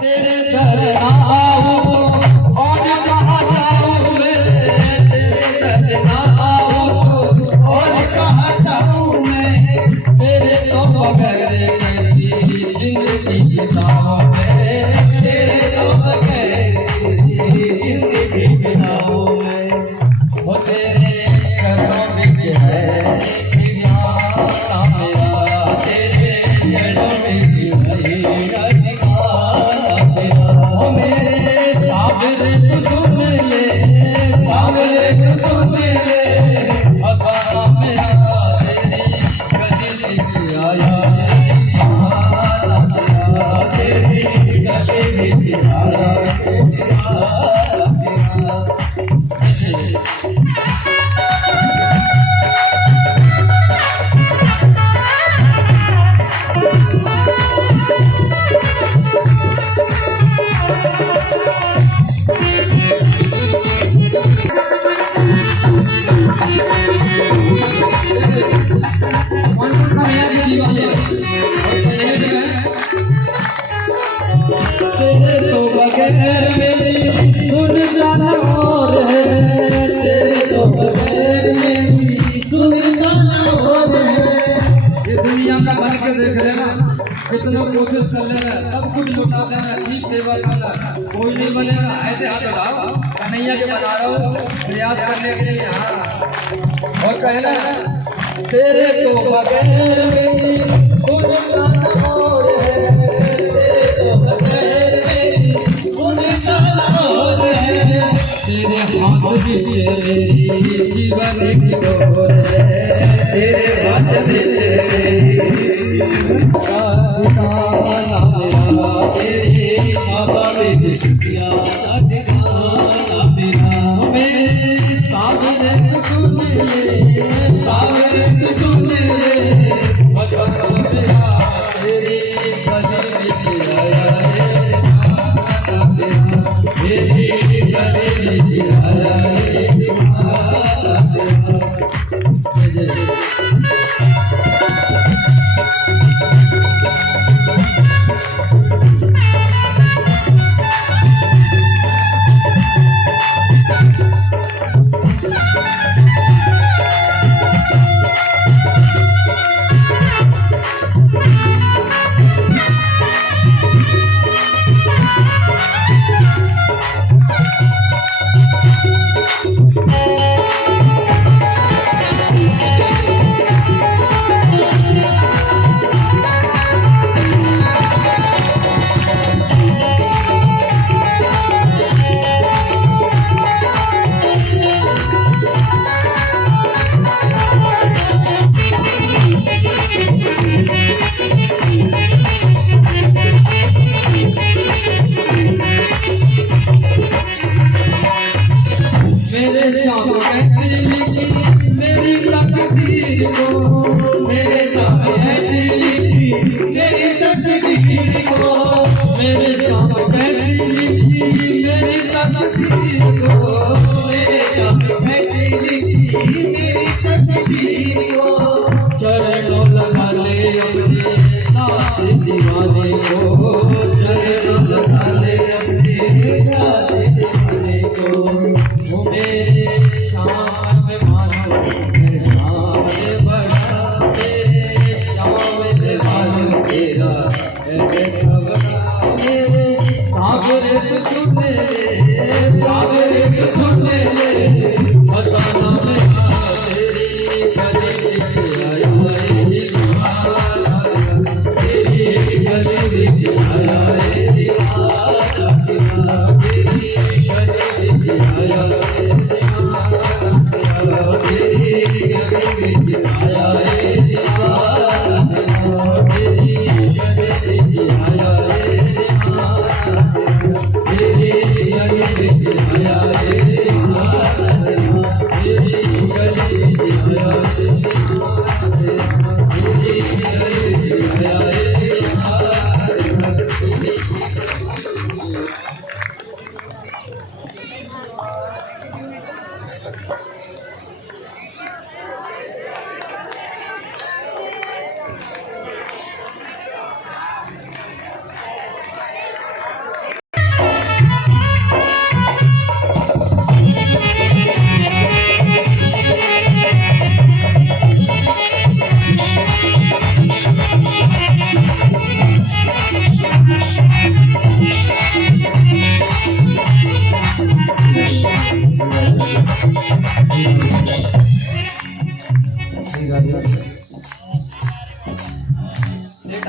तेरे दर ना आऊं और कहाँ जाऊं मैं, तेरे दर ना आऊं और कहाँ जाऊं मैं, तेरे तो बगैर कैसी जिंदगी बिताऊं मैं, तेरे तो बगैर कैसी जिंदगी बिताऊं मैं। वो तेरे कदमों में है ठिकाना मेरा, तेरे कदमों में है ठिकाना मेरा। वो मेरे साबिर तू सुन ले, साबिर तू सुन ले, असाना मेरा तेरी गली में आया, तेरी गली में आया, तेरे तो बगैर मेरी दुनिया और है, तेरे तो बगैर मेरी दुनिया और है। ये दुनिया का बन के देख लेना, कितना कोशिश कर लेना, सब कुछ लुटा देना, ठीक सेवा करना, कोई नहीं बनेगा। ऐसे हाथ उठाओ, कन्हैया के बना रहा हूँ प्रयास करने के लिए। हाँ और कहना तेरे तो बगैर मेरी दुनिया और है, तेरे हाथ में तेरी जीवन की डोर है, तेरे हाथ में तेरी ठिकाना मेरा, तेरी बाबा में दिया ठिकाना मेरा। मेरे सामने सुन ले, सामने सुन ले, बचपन मेरा तेरी गजल में आया है, तेरी गजल में आया है।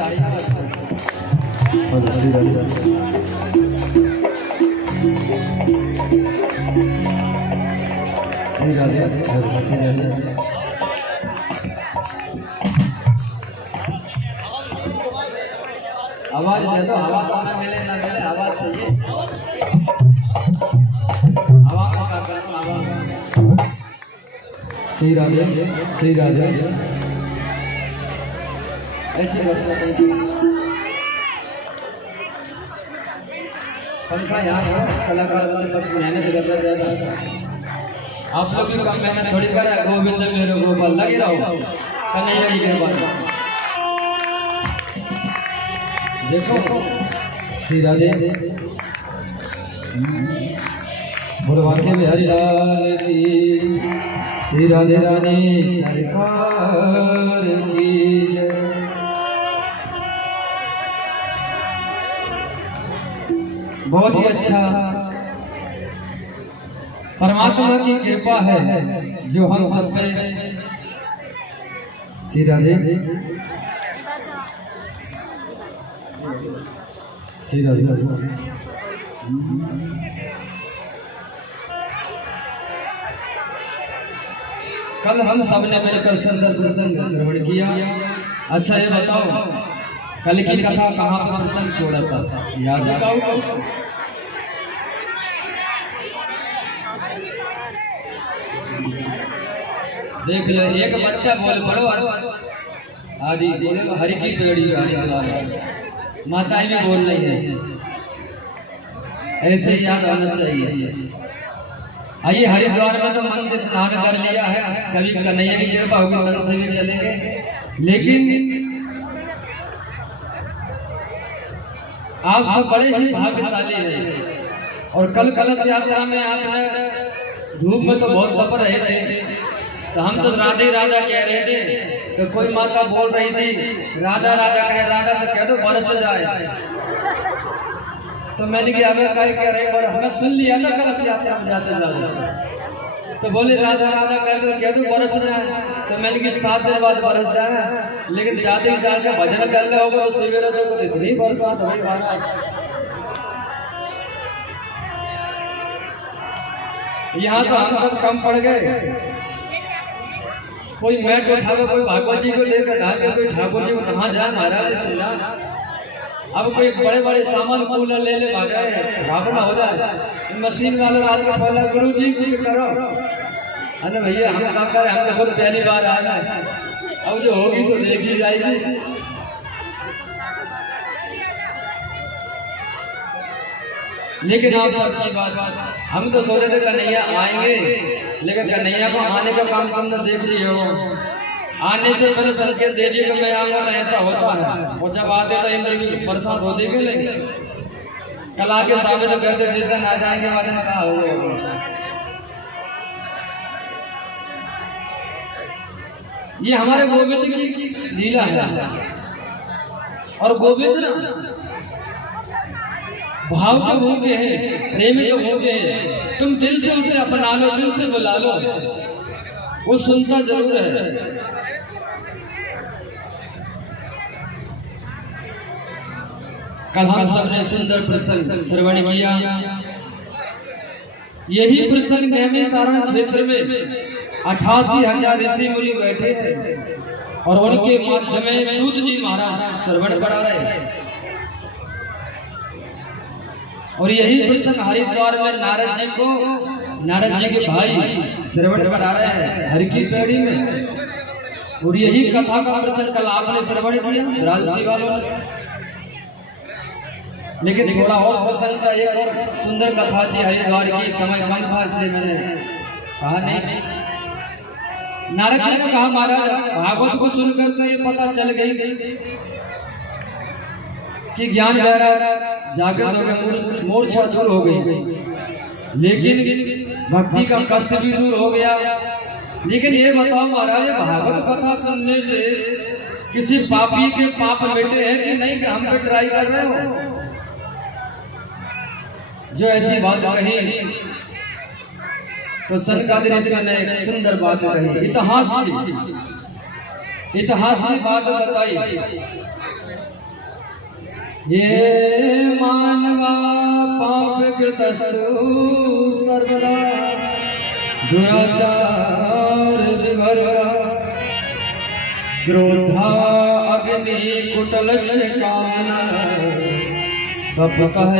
आवाज दे दो, आवाज मिले ना मिले, आवाज चाहिए। आवाज का करो, आवाज। श्री राधे, श्री राधे। ऐसे पंखा यहाँ कलाकार वाले बस मेहनत कर रहे ज़्यादा। आप लोग भी कम मेहनत थोड़ी कर रहे। गोविंद मेरे गोपाल लगे रहो कन्हैया जी के बाद। देखो श्री राधे बुलवाके बिहारी लाल की, श्री राधे रानी सरकार की जय। बहुत ही अच्छा परमात्मा की कृपा है जो हम सब पे। श्री राधे, श्री राधे। कल हम सब ने मिलकर सुंदर प्रसंग श्रवण किया। अच्छा ये बताओ कल की कथा कहाँ पर प्रसंग छोड़ा था, याद है? देख लो, एक बच्चा बोल पड़ो आदि बोले हरि की पेड़ी माताएं भी बोल रही है। ऐसे ही याद आना चाहिए। आइए हरिद्वार में तो मन से स्नान कर लिया है, कभी कन्हैया की कृपा होगी मन से भी चलेंगे। लेकिन आप सब बड़े ही भाग्यशाली हैं। और कल कलश यात्रा में आपने धूप में तो बहुत तप रहे थे, तो हम तो राधे राधा कह रहे थे, तो कोई माता बोल रही थी राधा राधा कहे, राधा से कह दो बरस जाए। तो मैंने कहा हमें कह रहे और हमें सुन लिया ना कलश यात्रा में जाते जाते, तो बोले राधा राधा कह दो कह दो बरस जाए। तो मैंने कहा 7 दिन बाद बरस जाए, लेकिन जाते ही जाके भजन कर ले होगा तो सवेरे देखो इतनी बरसात हुई महाराज। यहाँ तो हम सब कम पड़ गए। कोई मैट उठावे, कोई भागवत जी को लेकर ढाके, कोई ठाकुर जी को कहाँ जाए महाराज। अब कोई बड़े बड़े सामान कूलर ले ले भाग रहे हैं, भागना हो जाए। मशीन वाले रात को पहला गुरु जी कुछ करो। अरे भैया हम काम करें, हम तो खुद पहली बार आ गए, अब जो होगी सो देखी जाएगी। लेकिन आप सबकी बात, हम तो सोचे थे कन्हैया आएंगे, लेकिन कन्हैया को आने का काम तुमने देख लिया हो। आने से पहले संकेत दे दिए कि मैं आऊंगा, तो ऐसा होता है। और जब आते तो इंद्र की बरसात होती क्यों नहीं? कल आके सामने तो कहते जिस दिन आ जाएंगे वाले ने कहा होगा। ये हमारे गोविंद की लीला है। और गोविंद ना भाव के भूखे हैं, प्रेम के भूखे हैं। तुम दिल से उसे अपना लो, दिल से बुला लो, वो सुनता जरूर है। कल हम सबसे सुंदर प्रसंग श्रवण किया। यही प्रसंग नैमिषारण्य क्षेत्र में 88,000 ऋषि मुनि बैठे थे और उनके माध्यम में सूत जी महाराज श्रवण करा रहे हैं। और यही प्रसंग हरिद्वार में नारद जी को, नारद जी के भाई श्रवण करा रहे हैं हरि की पेड़ी में। और यही कथा का प्रसंग कल आपने श्रवण किया राजसी वालों ने। लेकिन थोड़ा और प्रसंग था, एक और सुंदर कथा थी हरिद्वार की। समय कम था इसलिए मैंने कहा नहीं। नारद जी ने कहा महाराज भागवत को सुनकर तो ये पता चल गई कि ज्ञान गहरा जागृत हो गया, मूर्छा दूर हो गई, लेकिन भक्ति का कष्ट भी दूर हो गया। लेकिन ये बताओ महाराज भागवत कथा सुनने से किसी पापी के पाप मिटे हैं कि नहीं, कि हम पे ट्राई कर रहे हो? जो ऐसी बात कही तो सनकादिक ऋषि ने एक सुंदर बात कही, इतिहास की बात बताई ये मानवा पाप कृतस्तु सर्वदा दुराचार विवर्गा क्रोधा अग्नि कुटलस्य कामना सपकः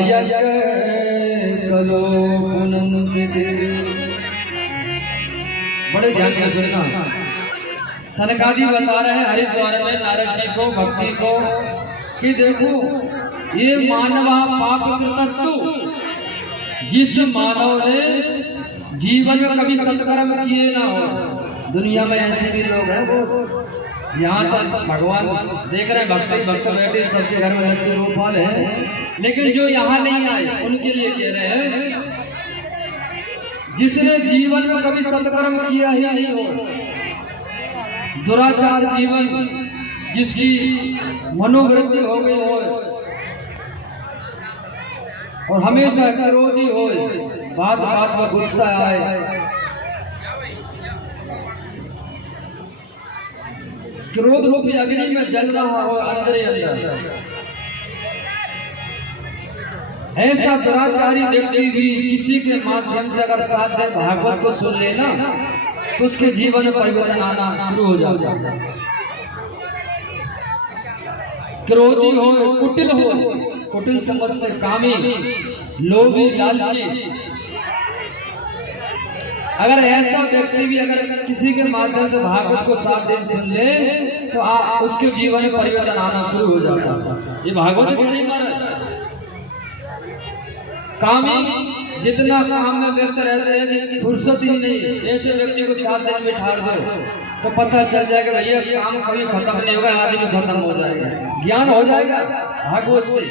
कलो पुनन्दिते। बड़े ध्यान से सुनना। सनकादि बता रहे हैं हरिद्वार में नारद जी को भक्ति को कि देखो ये मानवा पाप कृतस्तु, जिस मानव ने जीवन में कभी सत्कर्म किए ना हो। दुनिया में ऐसे भी लोग हैं वो यहाँ तक भगवान देख रहे हैं भक्ति भक्त बैठे सबसे घर में लड़के गोपाल है, लेकिन जो यहाँ नहीं आए उनके लिए कह रहे हैं जिसने जीवन में कभी सत्कर्म किया ही नहीं हो, दुराचार जीवन जिसकी मनोवृत्ति हो गई हो और हमेशा क्रोधी हो, बात बात में गुस्सा आए, क्रोध रूपी अग्नि में जल रहा हो अंदर अंदर, ऐसा दुराचारी व्यक्ति भी किसी के माध्यम से अगर साथ दे भागवत को सुन लेना तो उसके जीवन में परिवर्तन आना शुरू हो जाता। क्रोधी हो, कुटिल हो, कुटिल समझते कामी, लोभी, लालची, अगर ऐसा व्यक्ति भी अगर किसी के माध्यम से भागवत को साथ दे सुन ले तो उसके जीवन में परिवर्तन आना शुरू हो जाता। ये भागवत क्यों नहीं मारा? कामी जितना काम में व्यस्त रहते हैं कि फुर्सत ही नहीं, ऐसे व्यक्ति को साथ दिन में ठार दो तो पता चल जाएगा भैया काम कभी खत्म नहीं होगा, आदमी खत्म हो जाएगा, ज्ञान हो जाएगा भागवत से।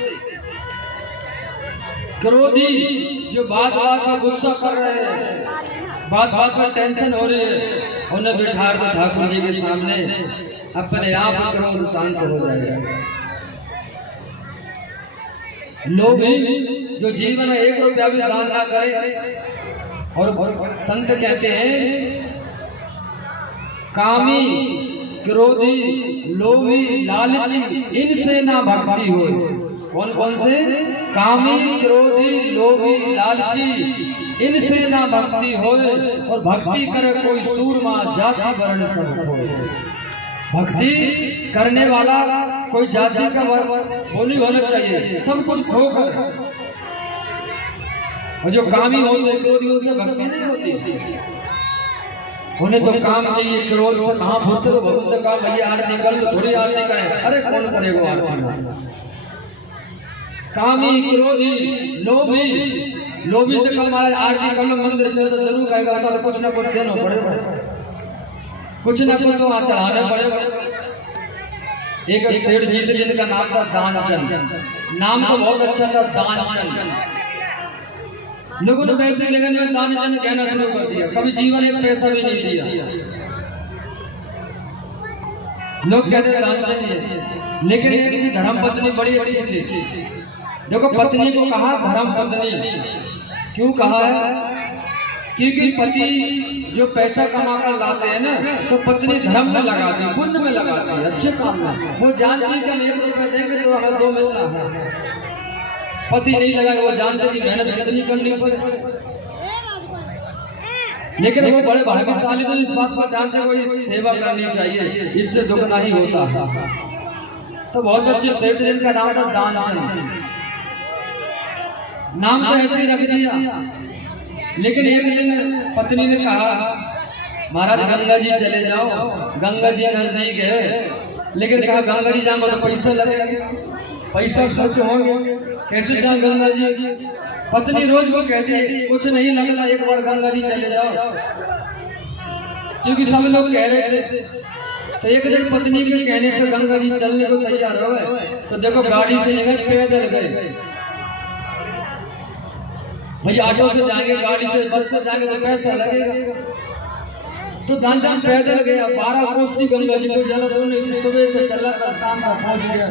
क्रोधी जो बात बात में गुस्सा कर रहे हैं, बात बात में टेंशन हो रही है, उन्हें बिठा दो ठाकुर जी के सामने, अपने आप क्रोध शांत हो जाएगा। लोभी जो जीवन में 1 रुपया भी दान ना करे, और संत कहते हैं कामी, क्रोधी, लोभी, लालची, इनसे ना भक्ति हो। कौन कौन से? कामी, क्रोधी, लोभी, लालची, इनसे ना भक्ति हो, और भक्ति करे कोई सूरमा, जाति वर्ण सब हो। भक्ति करने वाला कोई जाति का वो नहीं होना चाहिए, सब कुछ खोकर। और जो कामी होते हैं क्रोधियों से भक्ति नहीं होती, उन्हें तो काम चाहिए, क्रोध से कहाँ फुर्सत हो, भगवान से कहा भैया आरती कर लो, थोड़ी आरती करें, अरे कौन करेगा आरती? कामी, क्रोधी, लोभी, लोभी से कहा महाराज आरती कर लो, मंदिर चलो तो जरूर कहेगा, तो कुछ ना कुछ देना पड़ेगा, कुछ ना कुछ तो वहां चढ़ाना पड़ेगा। एक सेठ जी थे जिनका नाम था दानचंद, नाम तो बहुत अच्छा था दानचंद। लोगों ने पैसे लेने में दानचंद कहना शुरू कर दिया, कभी जीवन एक पैसा भी नहीं दिया। लोग कहते हैं दानचंद है, लेकिन इनकी धर्म पत्नी बड़ी अच्छी थी। देखो पत्नी को कहा धर्म पत्नी, क्यों कहा है? क्योंकि पति जो पैसा कमा कर लाते हैं ना, तो पत्नी धर्म में लगाती है, पुण्य में लगाती है, अच्छे काम में। वो जानती है कि हम 1 रुपया देंगे तो हमें 2 मिलना है, पति नहीं लगाएगा, वो जानते कि मेहनत कितनी करनी पड़े। लेकिन वो बड़े भाग्यशाली तो इस बात को जानते हैं कोई सेवा करनी चाहिए, इससे दुख नहीं होता है। तो बहुत अच्छे सेठ जिनका नाम था दानचंद, नाम तो ऐसे ही रख दिया। लेकिन एक दिन पत्नी ने कहा महाराज गंगा जी चले जाओ, गंगा जी नजदीक है, लेकिन कहा गंगा जी जाऊंगा तो पैसा लगेगा, पैसा खर्च होंगे, कैसे जाए गंगा जी? पत्नी रोज वो कहती है कुछ नहीं लगता, एक बार गंगा जी चले जाओ, क्योंकि सब लोग कह रहे थे। तो एक दिन पत्नी के कहने से गंगा जी चलने को तैयार हो गए। तो देखो गाड़ी से नहीं गए, पैदल गए। भैया ऑटो से जाएंगे, गाड़ी से, बस से जाएंगे तो पैसा लगेगा। तो दानचंद पैदल गया, 12 कोस थी गंगा जी को जाना, तो सुबह से चला था, शाम तक पहुंच गया।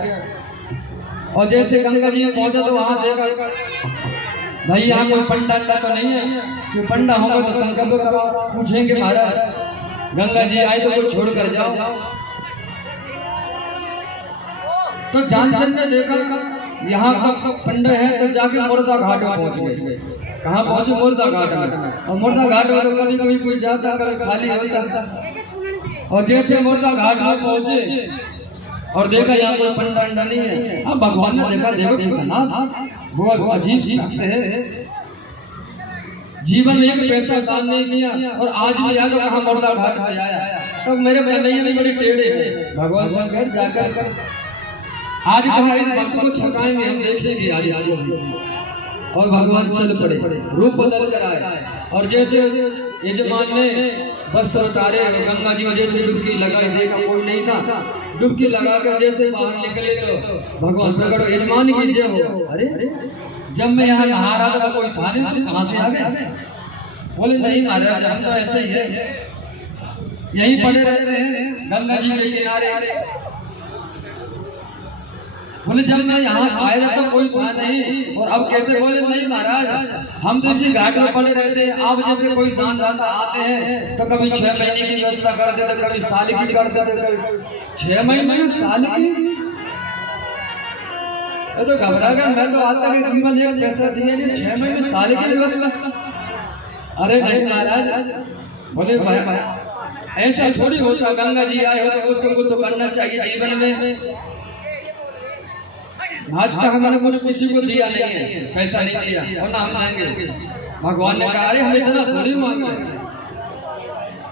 और जैसे गंगा जी में पहुंचा तो वहां देखा भाई यहाँ कोई पंडा तो नहीं है, कोई पंडा होगा तो संकल्प करो, पूछेंगे महाराज गंगा जी आए तो कोई छोड़ कर जाओ। तो दानचंद ने देखा यहाँ तक पंडे हैं तो जाके मुर्दा घाट में पहुंच गए। कहाँ पहुंचे? मुर्दा घाट में। और मुर्दा घाट में तो कभी कभी कोई जाता, कभी खाली होता। और जैसे मुर्दा घाट में पहुंचे और देखा यहाँ कोई पंडा अंडा नहीं है। अब भगवान ने देखा, देखो कितना वो अजीब जी लगते हैं। जीवन में एक पैसा दान नहीं किया और आज भी आगे कहाँ मुर्दा घाट में आया। तो मेरे बनैया में बड़ी टेढ़े हैं। भगवान शंकर जाकर आज कहा इस भक्त को छकाएंगे, हम देखेंगे आज इसको। और भगवान चल पड़े, रूप बदल कर आए। और जैसे यजमान ने वस्त्र उतारे, गंगा जी में जैसे डुबकी लगाई, देखा कोई नहीं था। डुबकी लगाकर जैसे बाहर निकले तो भगवान प्रकट, यजमान की जय हो। अरे जब मैं यहाँ नहा रहा था कोई था नहीं, तो कहाँ से आ गए? बोले नहीं महाराज, हम तो ऐसे ही है, यहीं पड़े रहते हैं गंगा जी के किनारे। बोले जब मैं यहाँ आया था कोई था नहीं, और अब कैसे? बोले नहीं महाराज, हम तो इसी घाट में पड़े रहते हैं। आप जैसे कोई दान दाता आते हैं तो कभी 6 महीने की व्यवस्था कर देते, कभी साल की कर देते। 6 महीने साल की तो घबरा गया मैं तो। आज तक जीवन एक पैसा दिया नहीं, 6 महीने साल की व्यवस्था। अरे नहीं महाराज, बोले भाई ऐसा थोड़ी होता। गंगा जी आए हो तो उसको कुछ तो करना चाहिए जीवन में। आज तक हमने कुछ किसी को दिया नहीं है, पैसा नहीं दिया और ना हम मांगे। भगवान ने कहा अरे हम इतना थोड़ी मांगे,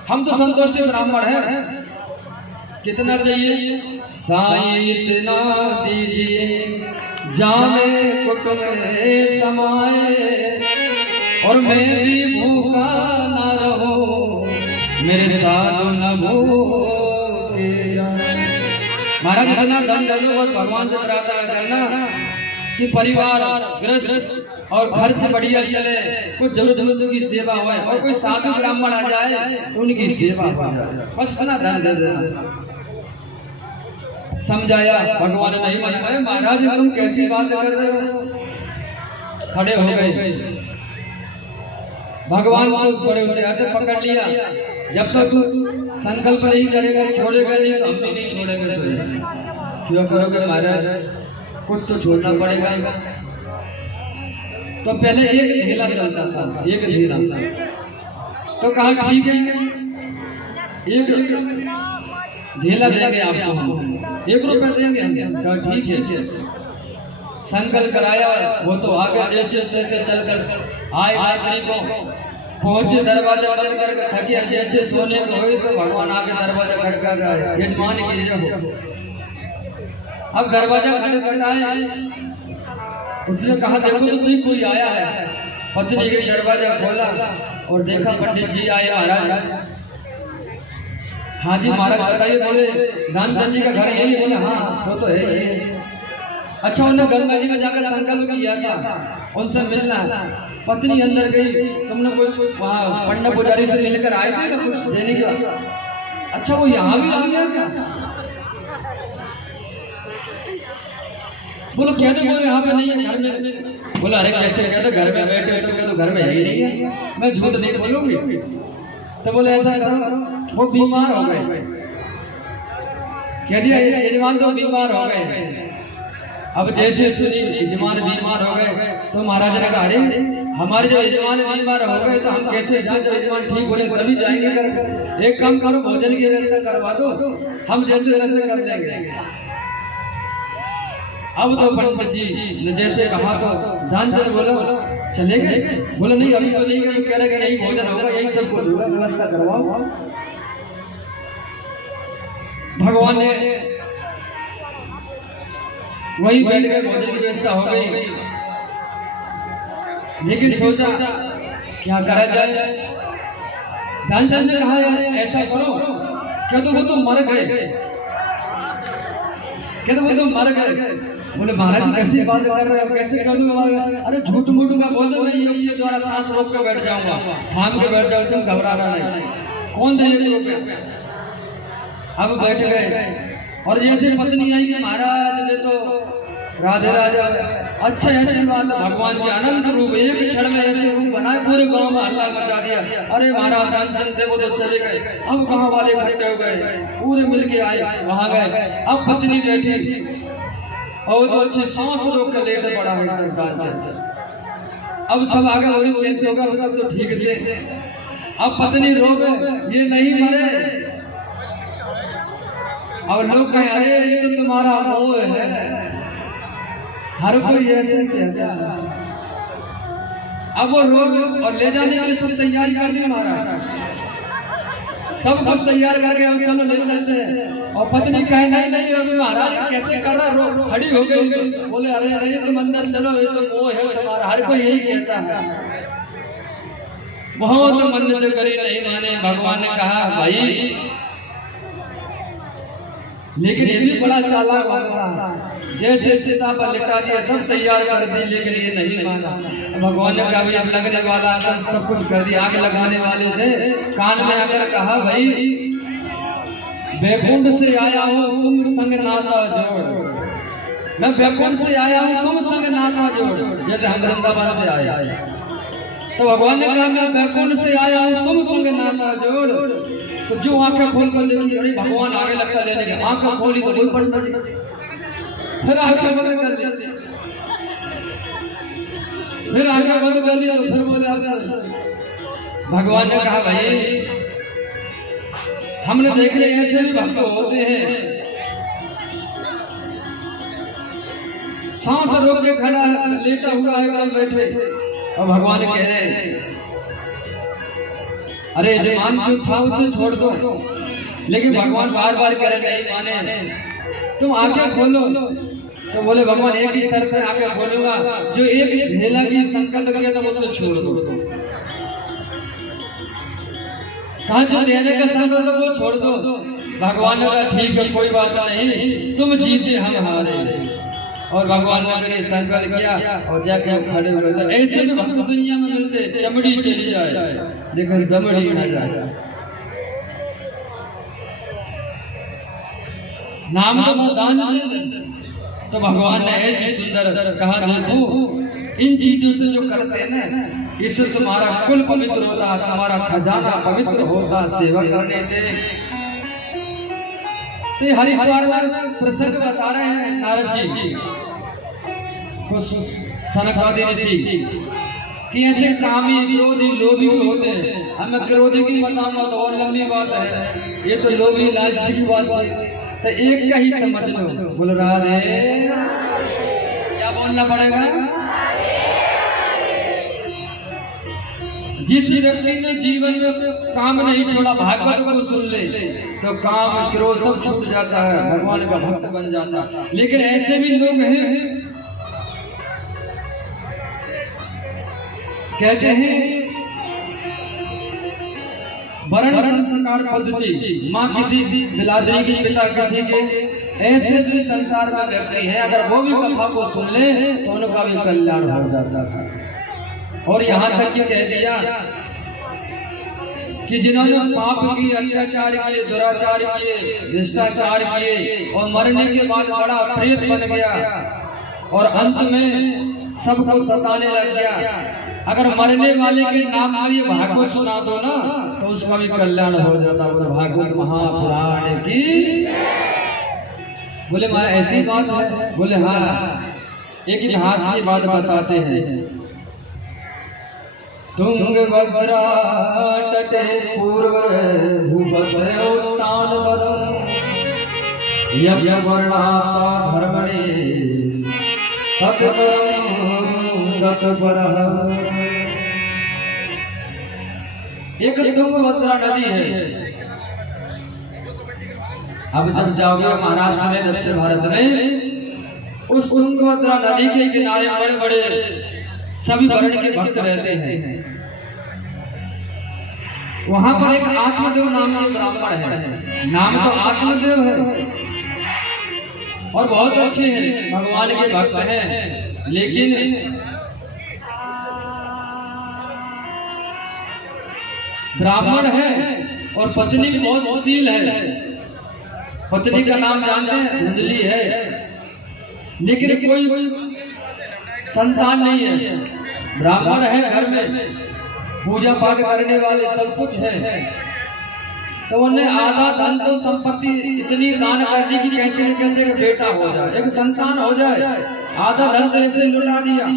हम तो संतुष्ट ब्राह्मण हैं। कितना चाहिए? साईं इतना दीजिए जामे कुटुंब समाए, और मैं भी भूखा न रहूं, मेरे साधु न भूखे जाए। महाराज इतना धन दे दो, बस भगवान से प्रार्थना करना कि परिवार गृहस्थ और खर्च बढ़िया चले, कुछ जरूरतमंदों की सेवा हो, और कोई साधु ब्राह्मण आ जाए तो उनकी सेवा हो जाए, बस इतना धन दे देना। समझाया, भगवान नहीं माना। महाराज तुम कैसी बात कर रहे हो? खड़े हो गए। भगवान को बड़े उसे हाथ पकड़ लिया, जब तक तू संकल्प नहीं करेगा, छोड़ेगा नहीं तो हम भी नहीं छोड़ेंगे। तो क्यों करोगे महाराज? कुछ तो छोड़ना पड़ेगा। तो पहले एक ढेला चलता था, एक ढेला। तो कहा ठीक है, एक ढेला देंगे आपको, 1 रुपया देंगे हम। कहा ठीक है। संकल्प कराया, वो तो आगे जैसे जैसे चल चल आए रात्रि को पहुंचे, दरवाजा बंद करके थके, जैसे सोने को हुए तो भगवान आके दरवाजा खटखा रहा है, यजमान की जय हो। अब दरवाजा खटखटाए, उसने कहा देखो तो सही कोई आया है। पत्नी के दरवाजा खोला और देखा पंडित जी आए। महाराज हाँ जी महाराज बताइए। बोले दानचंद जी का घर यही? बोले हाँ सो तो है। अच्छा, उन्होंने गंगा जी में जाकर संकल्प किया था उनसे मिलना है। पत्नी अंदर गई, तुमने कोई वहाँ पंडित पुजारी से मिलकर आए थे कुछ देने के बाद? अच्छा वो यहाँ भी आ गया क्या? बोलो कह दो यहाँ पे नहीं है, घर में। बोला अरे कैसे कहते घर में बैठे हो? तो कह दो घर में ही नहीं है, मैं झूठ नहीं बोलूंगी। तो बोले ऐसा करो, वो बीमार हो गए। कह दिया यजमान तो बीमार हो गए। अब जैसे यजमान बीमार हो गए तो महाराज ने कहा अरे हमारे जब यजमान बीमार हो गए तो हम कैसे जाए? जब यजमान ठीक हो जाए तभी जाएंगे कर। एक काम करो, भोजन की व्यवस्था करवा दो, हम जैसे वैसे कर देंगे। अब तो पंडित जी ने जैसे कहा तो दानचंद बोला चले गए। बोला नहीं अभी तो नहीं गए, कह रहे यही भोजन होगा, यही सब कुछ होगा, व्यवस्था करवाओ। भगवान ने वही बैठ के भोजन की व्यवस्था हो गई। लेकिन सोचा क्या करा जाए। दानचंद ने कहा ऐसा करो, क्या तो वो तो मर गए, क्या तो वो तो मर गए। बोले महाराज कैसी बात कर रहे हो, कैसे कर दूंगा? अरे झूठ मूठ का बोल दो, मैं योग के द्वारा सांस रोक के बैठ जाऊंगा, थाम के बैठ जाओ, तुम घबराना नहीं। कौन दे रुपये? अब बैठ गए और जैसे पत्नी आई कि महाराज ने तो राधे राजा अच्छा ऐसी बात। भगवान के अनंत रूप एक क्षण में ऐसे रूप बनाए, पूरे गांव में हल्ला मचा दिया। अरे महाराज दानचंद थे वो तो चले गए, अब कहाँ वाले इकट्ठे हो गए, पूरे मिल के आए, वहां गए। अब पत्नी बैठी और तो अच्छे सांस रोक के लेट पड़ा है कांचन। अब सब आगे बोले कैसे होगा, मतलब तो ठीक थे। अब पत्नी रोवे, ये नहीं मरे। और लोग कहे अरे ये तो तुम्हारा मोह है, हर कोई ऐसे कहता है। अब वो रोग और ले जाने के लिए सब तैयारी कर दी महाराज, सब तैयार करके हम चलो ले चलते हैं। और पत्नी कहे नहीं नहीं अभी महाराज कैसे कर रहा, रो खड़ी हो गई। बोले अरे अरे तुम अंदर चलो, ये तो वो है तुम्हारा, हर कोई यही कहता है। बहुत मन्नत करी नहीं माने। भगवान ने कहा भाई, लेकिन ये भी बड़ा चालाक था, जैसे सीता पर लिटा दिया, सब तैयार कर दी, लेकिन ये नहीं माना। भगवान ने कहा अब लगने वाला था, सब कुछ कर दिया। आग लगाने वाले थे, कान में आकर कहा भाई वैकुंठ से आया हूँ तुम संग नाता जोड़, मैं वैकुंठ से आया हूँ तुम संग नाता जोड़, जैसे हम वृंदावन से आया। तो भगवान ने कहा मैं वैकुंठ से आया हूँ तुम संग नाता जोड़। तो जो आंखें खोल कर देखी, अरे भगवान आगे लगता लेने के, आंखें खोली तो बोल पड़ना, फिर आंखें बंद कर ली, फिर आंखें बंद कर लिया, तो फिर बोले। भगवान ने कहा भाई हमने देख लिया ऐसे भी भक्त होते हैं, सांस रोक के खड़ा लेटा हुआ है कल बैठे। और भगवान कह रहे अरे जमान जो था उसे छोड़ दो, लेकिन भगवान बार बार कह रहे नहीं माने, तुम आंखें खोलो। तो बोले भगवान एक ही शर्त पे आंखें खोलूंगा, जो एक ढेला की संकल्प किया था उसे छोड़ दो। कहा जो देने का संकल्प तो वो छोड़ दो। भगवान ने कहा ठीक है कोई बात नहीं, तुम जीते हम हारे। और भगवान ने संकल्प किया और जाके खड़े हुए। तो ऐसे भी भक्त दुनिया में मिलते, चमड़ी चली जाए लेकिन दमड़ी न जाए। नाम तो दान से, तो भगवान ने ऐसे सुंदर कहा देखो इन चीजों से जो करते हैं ना, इससे तुम्हारा कुल पवित्र होता, तुम्हारा खजाना पवित्र होता सेवा करने से। तो हरिद्वार में प्रसंग बता रहे हैं नारद जी, सनकादि ऋषि, कि ऐसे कामी क्रोधी लोभी होते हैं। हमें क्रोधी की बताऊंगा तो और लंबी बात है, ये तो लोभी लालची की बात है। तो एक का ही समझ लो, बोल राधे, क्या बोलना पड़ेगा? जिस व्यक्ति ने जीवन में काम नहीं छोड़ा, भागवत को सुन ले तो काम क्रोध सब छूट जाता है, भगवान का भक्त बन जाता है। लेकिन ऐसे भी लोग हैं कहते हैं वर्ण संस्कार पद्धति, माँ किसी बिलादरी की, पिता किसी के, ऐसे भी संसार में व्यक्ति है, अगर वो भी कथा को सुन ले तो उनका भी कल्याण हो जाता है। और यहाँ तक ये कह दिया कि जिन्होंने पाप किए, अत्याचार किए, दुराचार किए, भ्रष्टाचार किए और मरने के बाद बड़ा प्रेत बन गया और अंत में सबको सताने लग गया, अगर मरने वाले के नाम में ये भागवत सुना दो ना तो उसका भी कल्याण हो जाता है। भागवत महापुराण की। बोले माँ ऐसी बात है? बोले हाँ, एक इतिहास की बात बताते हैं। तुंगभद्रा तटे पूर्व भूपतयोत्तान पदम यज्ञवर्णासा धर्मणे सत्कर्म तत्परः। एक तुंगभद्रा नदी है। अब जब जाओगे महाराष्ट्र में, दक्षिण भारत में, उस तुंगभद्रा नदी के किनारे बड़े बड़े सभी वर्ण के भक्त रहते हैं। वहां पर एक आत्मदेव नाम के ब्राह्मण है। नाम तो आत्मदेव है और बहुत अच्छे हैं, भगवान के भक्त हैं, लेकिन ब्राह्मण है और पत्नी भी बहुत सुशील है। पत्नी का नाम जानते हैं, धुंधली है, लेकिन कोई संतान नहीं है। ब्राह्मण है, घर में पूजा पाठ करने वाले सब कुछ है, तो उन्हें आधा धन तो संपत्ति इतनी दान कर दी कि कैसे न कैसे एक बेटा हो जाए, एक संतान हो जाए। आधा धन तो ऐसे लुटा दिया,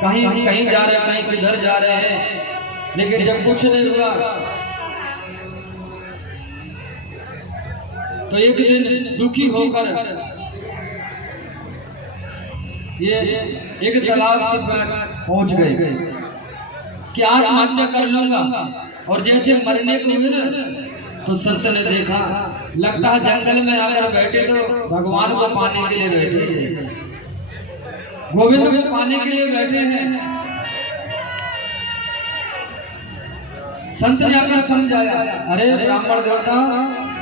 कहीं हम कहीं जा रहे हैं, कहीं किधर जा रहे हैं, लेकिन जब कुछ नहीं हुआ तो एक दिन दुखी होकर ये एक तालाब के पास पहुंच गए कि आत्महत्या कर लूंगा। और जैसे मरने को हुए ना तो संत ने देखा, लगता है जंगल में अगर बैठे तो भगवान को पाने के लिए बैठे, गोविंद को पाने के लिए बैठे हैं। संत ने आकर समझाया, अरे ब्राह्मण देवता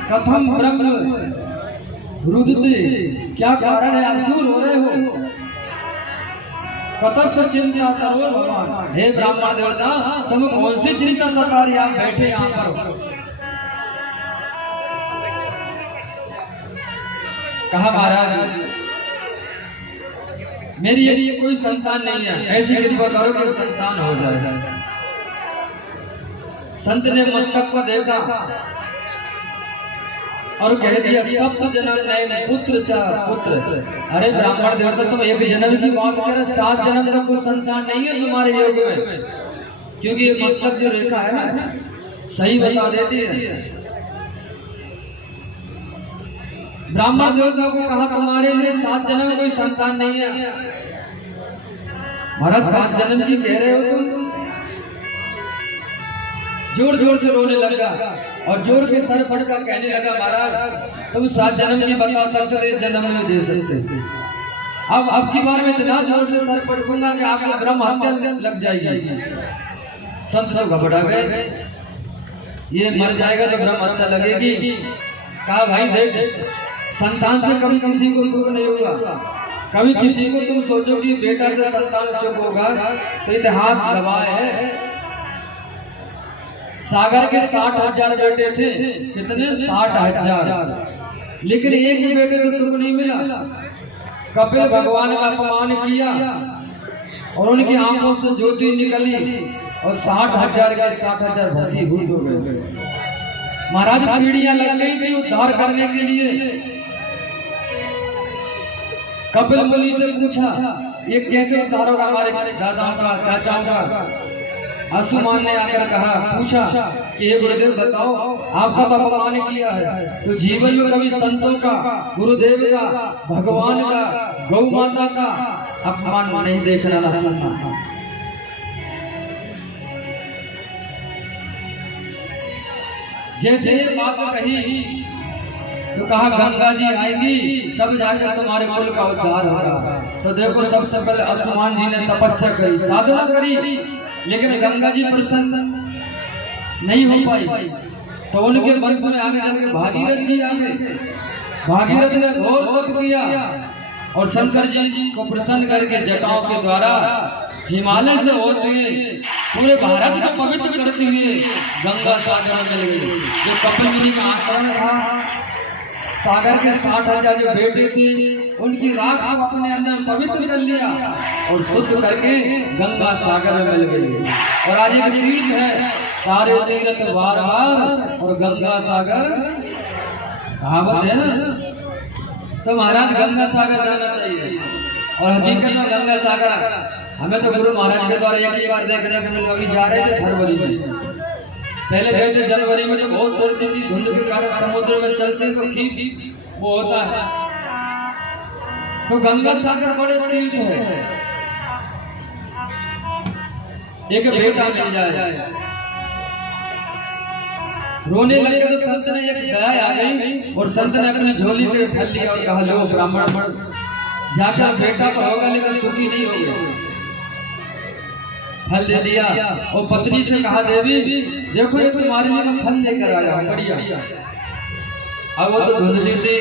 कथम ब्रह्म रुदते, क्या कारण है, आप क्यों रो रहे हो? कतस्य चिंता करो भगवान, हे ब्राह्मण देवता तुम कौन सी चिंता सता रही, आप बैठे यहाँ पर। कहा महाराज मेरी ये कोई संतान नहीं है, ऐसी कृपा करो कि संतान हो जाए। संत ने मस्तक को देखा और कह दिया, सप्त जन्म नहीं पुत्र चा पुत्र। अरे ब्राह्मण देवता तुम एक जन्म की बात कर रहे, 7 जन्म तक कोई संतान नहीं है तुम्हारे योग में, क्योंकि ये मस्तक जो रेखा है ना सही बता देती है। ब्राह्मण देवता को कहा तुम्हारे लिए 7 जन्म में कोई संतान नहीं है। महाराज 7 जन्म की कह रहे हो तुम? जोर जोर से रोने लगा और जोर के सर फटकर कहने लगा, महाराज तुम 7 जन्म की बता सकते, इस जन्म में दे सकते। अब की बार में इतना जोर से सर फटकूंगा कि आपको ब्रह्म हत्या लग जाएगी। संत सब घबरा गए, ये मर जाएगा तो ब्रह्म हत्या लगेगी। कहा भाई देख, संतान से कभी किसी को सुख नहीं होगा, कभी किसी को तुम सोचो कि बेटा से संतान सुख होगा, तो इतिहास गवाह है। सागर के 60,000 बेटे थे, कितने 60,000, लेकिन एक भी बेटे से सुख नहीं मिला। कपिल भगवान का अपमान किया और उनकी आंखों से ज्योति निकली और 60,000 के 60,000 भस्मीभूत हो गए। महाराज पीढ़ियां लग गई थी उद्धार करने के लिए। कपिल मुनि से पूछा, ये कैसे उद्धार होगा हमारे दादाओं का, चाचाओं का? असुमान ने आकर कहा, पूछा कि ये गुरुदेव बताओ, आपका अपमान किया है तो जीवन में कभी संतों का, गुरुदेव का, भगवान का, गौ माता का अपमान नहीं देखना ना सुनना। जैसे ये बात कही तो कहा, गंगा जी आएगी तब जाकर तुम्हारे कुल का उद्धार होगा। तो देखो सबसे पहले असुमान जी ने तपस्या करी, साधना करी, लेकिन गंगा जी प्रसन्न नहीं हो पाई। तो उनके वंश में आगे चल के भागीरथ जी आ गए। भागीरथ ने घोर तप किया और शंकर जी को प्रसन्न करके जटाओं के द्वारा हिमालय से होते हुए पूरे भारत को पवित्र करते हुए गंगा सागर में मिल गए। जो कपिल मुनि का आश्रम था, सागर के 60,000 जो बेटे थे उनकी राख को अपने अंदर पवित्र कर लिया और शुद्ध करके गंगा सागर में मिल गई। और आज एक तीर्थ है, सारे तीर्थ बार बार और गंगा सागर कहावत है ना। तो महाराज गंगा सागर जाना चाहिए। और हकीकत में गंगा सागर हमें तो गुरु महाराज के द्वारा एक ही बार देखने को मिला। अभी जा रहे थे फरवरी में, पहले गए थे जनवरी में, तो बहुत जोरती थी धुंध के कारण समुद्र में चलते तो ठीक वो होता है। तो गंगा सागर बड़े तीर्थ है। एक बेटा मिल जाए, रोने लगे तो संत ने एक गाय आ गई और संत ने अपने झोली से फल लिया और कहा, लो ब्राह्मण जाकर बेटा तो होगा लेकिन सुखी नहीं होगा। फल दे दिया और पत्नी से कहा, देवी देखो ये तुम्हारे लिए फल लेकर आया हूं, बढ़िया। अब वो तो धुंधली थी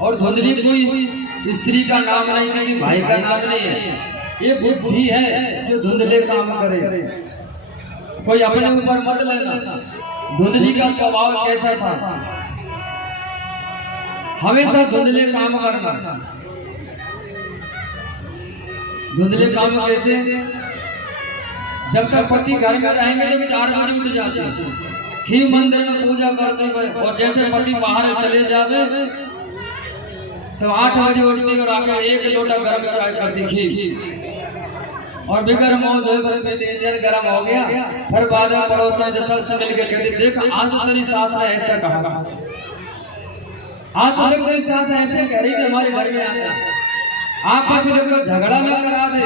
और धुंधली कोई स्त्री का नाम नहीं, किसी भाई का नाम नहीं है। ये बुद्धि है जो धुंधले काम करे, कोई अपने ऊपर मत लेना। धुंधली का स्वभाव कैसा था, हमेशा धुंधले काम करना। धुंधले काम कैसे? जब तक पति घर में रहेंगे तो 4 बजे उठ जाते, खीर मंदिर में पूजा करते हैं और जैसे पति बाहर चले जाते तो 8 बजे उठती और आकर 1 लोटा गर्म चाय करती खीर और बिगर मौज में 3 दिन गर्म हो गया। फिर बाद में पड़ोसन से मिल के कहते देख आज तो तेरी सास ने ऐसा कहा, आज तो तेरी सास ऐसे कह रही कि हमारे घर में आता आपस में जब झगड़ा न करा दे,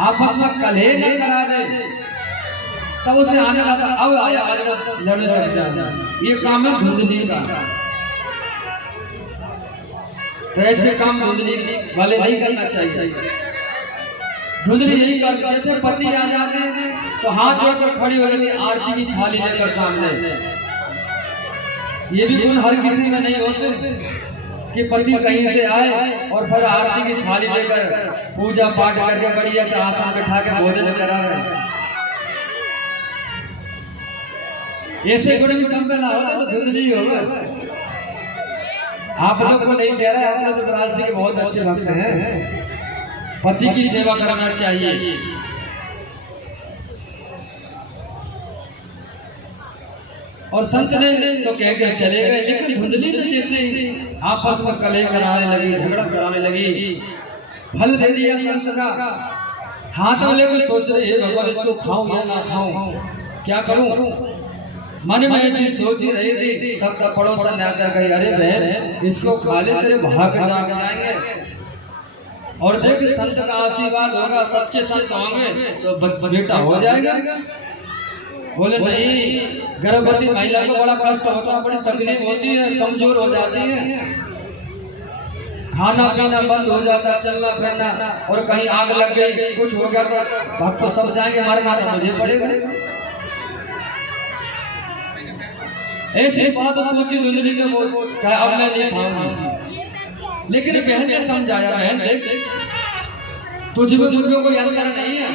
आपस में कलह न करा दे, तब उसे आने लगा अब आया लड़ने लग जाए। ये काम है धुंधली का। तो ऐसे काम धुंधली वाले नहीं करना चाहिए। धुंधली यही करते जैसे पति आ जाते हैं तो हाथ जोड़कर खड़ी हो जाती आरती की थाली लेकर सामने। ये भी गुण हर किसी में नहीं होते कि पति कहीं से आए और फिर आरती की थाली लेकर पूजा पाठ करके बढ़िया से आसन बैठा के भोजन करा रहे। ऐसे गुण भी संपन्न ना होते तो धुंधली होगा। आप लोग को नहीं कह रहे, आप लोग तो बरासी के बहुत अच्छे भक्त हैं। पति की सेवा करना चाहिए। और संत ने तो कह के चले गए, लेकिन धुंधली ने जैसे आपस में कलह कराने लगी, झगड़ा कराने लगी, फल दे दिया संत का। हाथ में लेकर सोच रहे हे भगवान इसको खाऊं या ना खाऊं, क्या करूं। मन में ऐसी सोच ही रही थी, तब पड़ोसन ने आकर कही अरे बहन इसको खा ले तेरे भाग जाग जाएंगे और देख संत का आशीर्वाद होगा, सच्चे संत होंगे तो बेटा हो जाएगा। बोले नहीं, गर्भवती महिला को बड़ा कष्ट होता है, बड़ी तकलीफ होती है, कमजोर हो जाती है, खाना पीना बंद हो जाता है, चलना फिरना, और कहीं आग लग गई कुछ हो गया तो भक्त तो सब जाएंगे, मारना तो मुझे पड़ेगा। ऐसी बात सोची धुंधली ने अब मैं नहीं खाऊंगी। लेकिन बहन ने समझाया बहन देख तुझ में कोई अंतर नहीं है,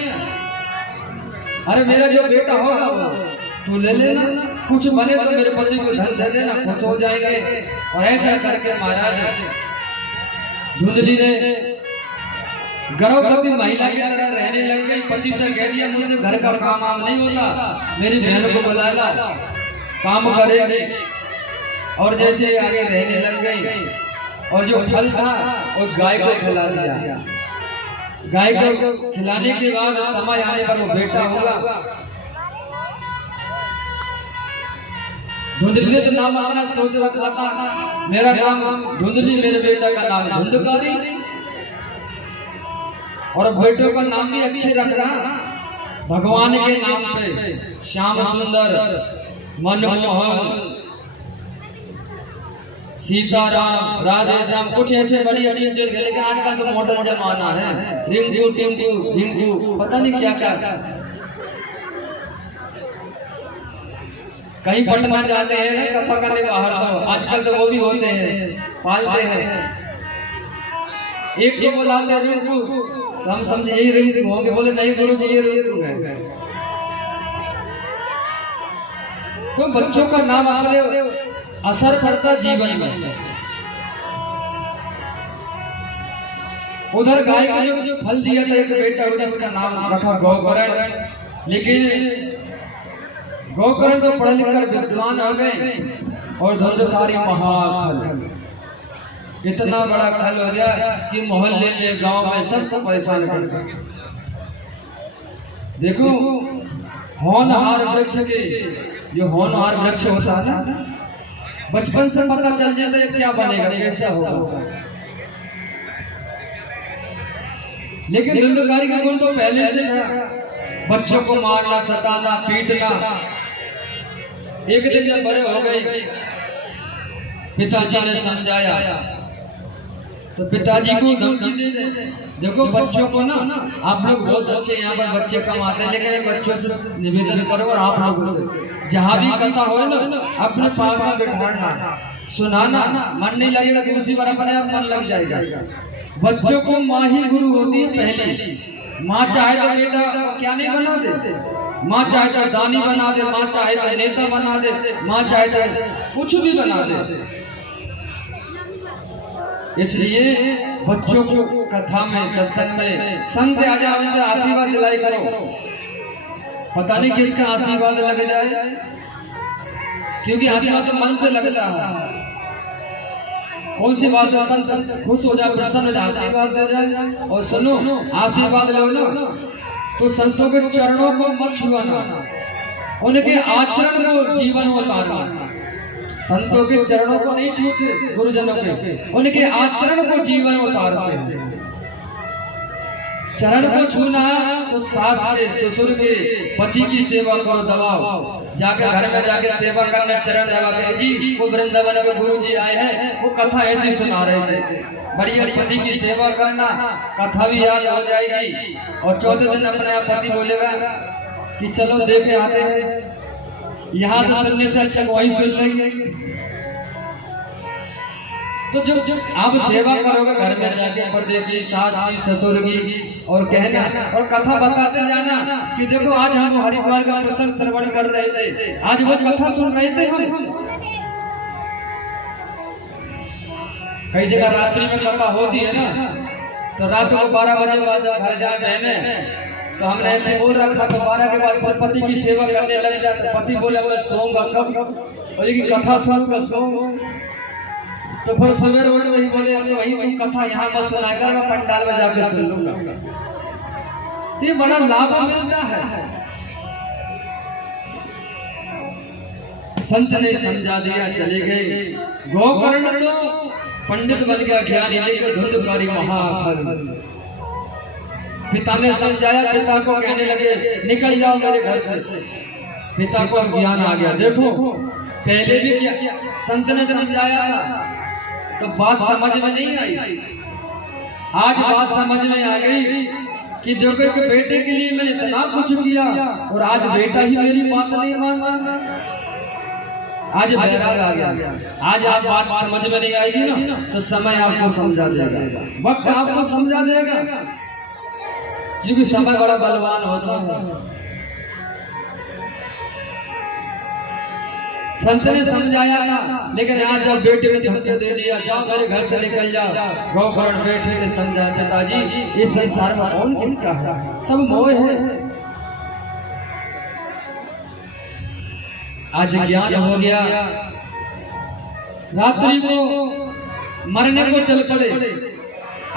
अरे मेरा जो बेटा होगा वो तू ले लेना, कुछ बने तो मेरे पति को धन दे देना, खुश हो जाएंगे। और ऐसा करके महाराज धुंधली ने गर्भवती महिला की तरह रहने लग गई। पति से कह दिया मुझसे घर का काम नहीं होता, मेरी बहन को बुला ला काम करेंगे। और जैसे आगे रहने लग गई और जो फल था वो गाय को खिला दिया। गाय को खिलाने के बाद समय आने पर वो बेटा होगा। धुंधली तो नाम अपना सोच रखा था, मेरा नाम धुंधली, मेरे बेटा का नाम धुंधकारी, और बेटों का नाम भी अच्छे रख रहा भगवान के नाम पे, श्याम सुंदर, मनमोहन, सीताराम, राधे श्याम, कुछ ऐसे बड़ी अच्छी जो। लेकिन आजकल तो मॉडर्न जमाना है, रिंकू टिंकू झिंकू पता नहीं क्या क्या। कहीं पटना जाते हैं कथा करने बाहर, तो आजकल तो वो भी होते हैं, पालते हैं। एक को बुलाते रिंकू तो हम समझे यही रिंकू होंगे, बोले नहीं गुरु जी ये रिंकू है। तो बच्चों का नाम अपने असर करता जीवन में। उधर गाय का जो फल दिया था एक बेटा हुआ, उसका नाम रखा गोकर्ण। लेकिन गोकर्ण तो पढ़ लिख कर विद्वान हो गए और धुंधकारी महाफल, इतना बड़ा फल हो गया कि मोहल्ले में गांव में सब परेशान कर दिया। देखो होनहार वृक्ष के, जो होनहार वृक्ष होता है ना, बचपन से पता चल जाता है क्या बनेगा, कैसा होगा। लेकिन धुंधकारी का गुण तो पहले से था, बच्चों को मारना, सताना, पीटना। एक दिन जब बड़े हो गए, पिताजी ने समझाया तो पिताजी को धमकी दे दे। देखो बच्चों को ना, आप लोग बहुत अच्छे यहाँ पर बच्चे कम आते हैं, लेकिन बच्चों से निवेदन करो और आप लोगों से जहाँ भी कथा हो ना अपने पास में बैठाना, सुनाना। मन नहीं लगेगा तो उसी बार अपने आप मन लग जाएगा। बच्चों को माँ ही गुरु होती है पहले। माँ चाहे तो बेटा क्या नहीं बना दे, माँ चाहे तो दानी बना दे, माँ चाहे तो नेता बना दे, माँ चाहे तो कुछ भी बना दे। इसलिए बच्चों को कथा में, सत्संग में संग से आ जाए, उनसे आशीर्वाद दिलाई करो। पता नहीं किसका आशीर्वाद लग जाए। क्योंकि आशीर्वाद तो मन से लगता है। कौन सी बात है, संत खुश हो जाए, प्रसन्न हो जाए, आशीर्वाद दे जाए। और सुनो, आशीर्वाद लो ना तो संतों के चरणों को मत छुआना, उनके आचरण को जीवन में उतारना। संतों के चरणों को नहीं छूते, गुरुजनों के, उनके आचरण को जीवन में उतारते हैं। चरण को छूना तो सास के, ससुर के, पति की सेवा करो, दबाओ, जाके घर में जाके सेवा करना, चरण दबा के। जी वो वृंदावन के गुरु जी आए हैं, वो कथा ऐसी सुना रहे थे, बढ़िया पति की सेवा करना, कथा भी याद हो जाएगी। और चौथे दिन अपने आप पति बोलेगा कि चलो देखे आते हैं, यहाँ से सुनने से अच्छा वही सुन लेंगे। तो जो आप सेवा करोगे घर में जाके, पति की, सास की, ससुर की, और कहना और कथा बताते जाना कि देखो आज हम हरिद्वार का प्रसंग श्रवण कर रहे थे, आज वो कथा सुन रहे थे हम। कई जगह रात्रि में कथा होती है ना, तो रात को 12 बजे बाद घर जा जाने, तो हमने ऐसे बोल रखा, तो 12 के बाद पति की सेवा करने लग जाते। पति बोले मैं सोऊंगा कब, और ये कथा सुन कर सोऊंगा। तो फिर सवेरे उठ वही बोले तो वही तुम कथा यहाँ मत सुनाएगा, मैं पंडाल में जाके सुन लूंगा। ये बड़ा लाभ मिलता है। संत ने समझा दिया, चले गए। गोकर्ण तो पंडित बन गया, ज्ञानी, लेकर धुंधकारी महाफल। पिता ने समझाया, पिता को कहने लगे निकल जाओ मेरे घर से। पिता को ज्ञान आ गया। देखो पहले भी क्या संत ने समझाया था तो बात समझ में नहीं आई, आज बात समझ में आ गई कि देखो कि बेटे के लिए मैंने इतना कुछ किया और आज बेटा ही मेरी बात नहीं मान रहा। आज बैराग आ गया। आज आप बात समझ में नहीं आएगी ना तो समय आपको समझा देगा, वक्त आपको समझा देगा, क्योंकि समय बड़ा बलवान होता है। संत ने समझाया था, लेकिन आज जब बेटे ने धमकी दे दिया, जाओ मेरे घर से निकल जाओ। गोकर्ण बेटे ने समझाया, पिताजी इस संसार में कौन किसका है, सब मोह है। आज ज्ञान हो गया, रात्रि को मरने को चल पड़े।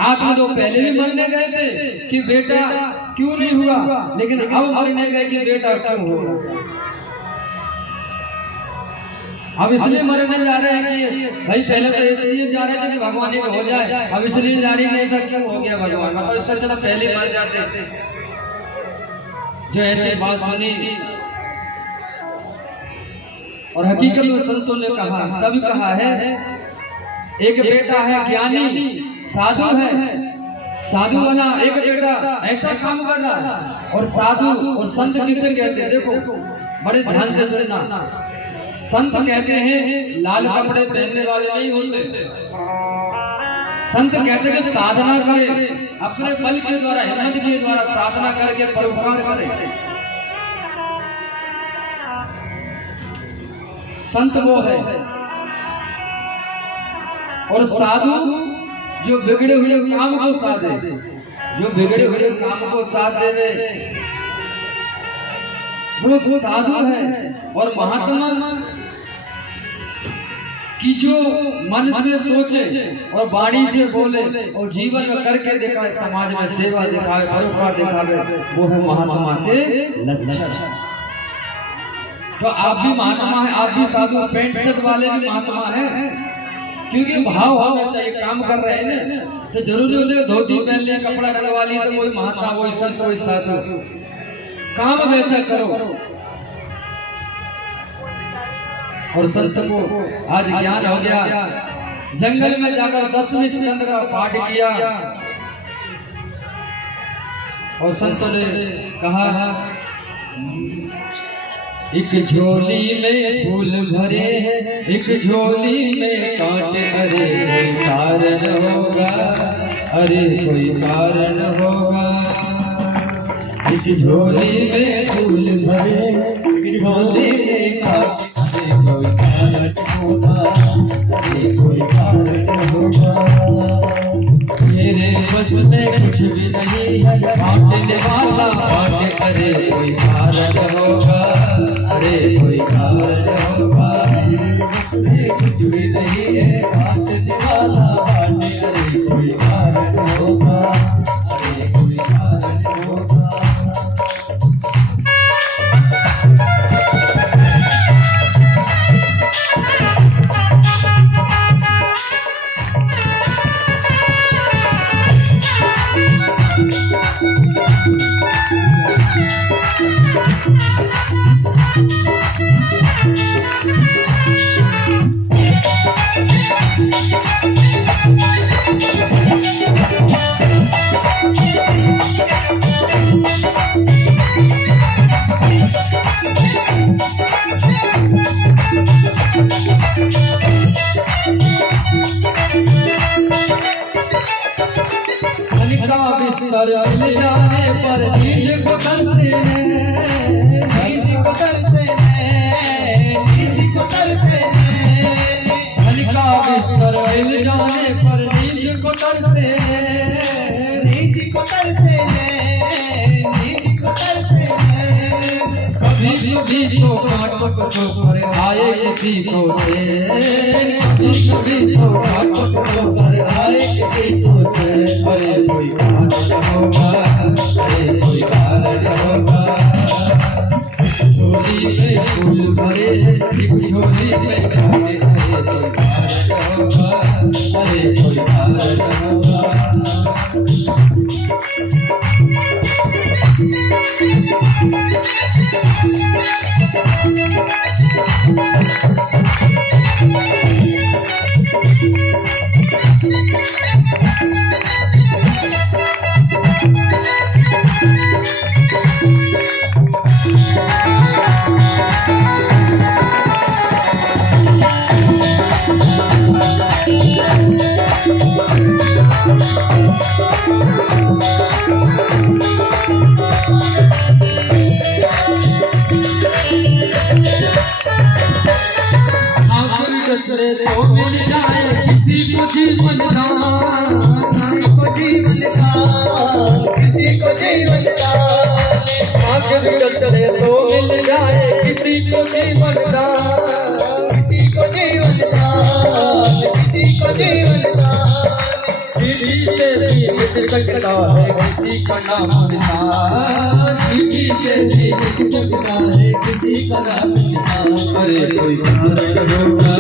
आत्मा तो पहले भी मरने गए थे कि बेटा क्यों नहीं हुआ, लेकिन अब मरने गए कि बेटा क्यों होगा। अब इसलिए मरने जा रहे हैं कि भाई पहले तो इसलिए जा रहे थे कि भगवान ही हो जाए, अब इसलिए जा रही है ऐसा क्यों हो गया भगवान, मतलब इससे अच्छा पहले मर जाते। जो ऐसी बात सुनी और हकीकत में संतों ने कहा, तभी कहा है एक बेटा है ज्ञानी साधु है, साधु बना एक बेटा ऐसा काम कर रहा है। और साधु और संत किसे कहते हैं, देखो बड़े ध्यान से सुनना। संत कहते हैं लाल कपड़े पहनने वाले नहीं होते। संत कहते हैं साधना करे, अपने बल के द्वारा, हिम्मत के द्वारा साधना करके परोपकार करे। संत वो है। और साधु जो बिगड़े हुए काम को साथ दे, जो बिगड़े हुए काम को साथ दे दे वो साधु है। और महात्मा कि जो मन में सोचे और वाणी से बोले और जीवन में करके दिखाए, समाज में सेवा दिखाए, परोपकार दिखावे, वो है महात्मा के लक्षण। तो आप भी महात्मा है, आप भी साधु, पेंट शर्ट वाले भी महात्मा हैं, क्योंकि भाव होना चाहिए। काम कर रहे हैं ना तो जरूरी होते धोती पहन लिया, कपड़ा डलवा लिया तो वही महात्मा, वही संत, वही साधु। काम वैसा करो। और संत को आज ज्ञान हो गया, जंगल में जाकर 10वें स्कंद का पाठ किया। और संत ने कहा एक झोली में फूल भरे हैं, एक झोली में कांटे, अरे कोई कारण होगा, अरे कोई कारण होगा। एक झोली में फूल भरे, एक झोली में कांटे, कोई कारण होगा, अरे कोई कारण होगा। मेरे बस में कुछ भी नहीं है, बांटने वाला बांटे, अरे कोई कारण होगा, अरे कोई कारण होगा। बिस्तर मिल जाने पर नींद को तरसे नींद को तरसे नींद को तरसे हल्का बिस्तर मिल जाने पर नींद को तरसे नींद को तरसे नींद को तरसे कभी कभी तो काटक पर आए किसी को कभी कभी तो काटक पर आए किसी को अरे कोई कारण होगा अरे कोई कारण होगा झोली में फूल भरे झोली में काटे अरे कोई कारण होगा अरे कोई कारण होगा दूसरे को मिल जाए किसी को जीवन दान किसी को जीवन दान आखिर दूसरे को मिल जाए किसी को जीवन दान किसी को जीवन दान किसी को जीवन दान किसी से भी मिल सकता है किसी का नाम निशान किसी से भी मिल सकता है किसी का नाम निशान अरे कोई कारण होगा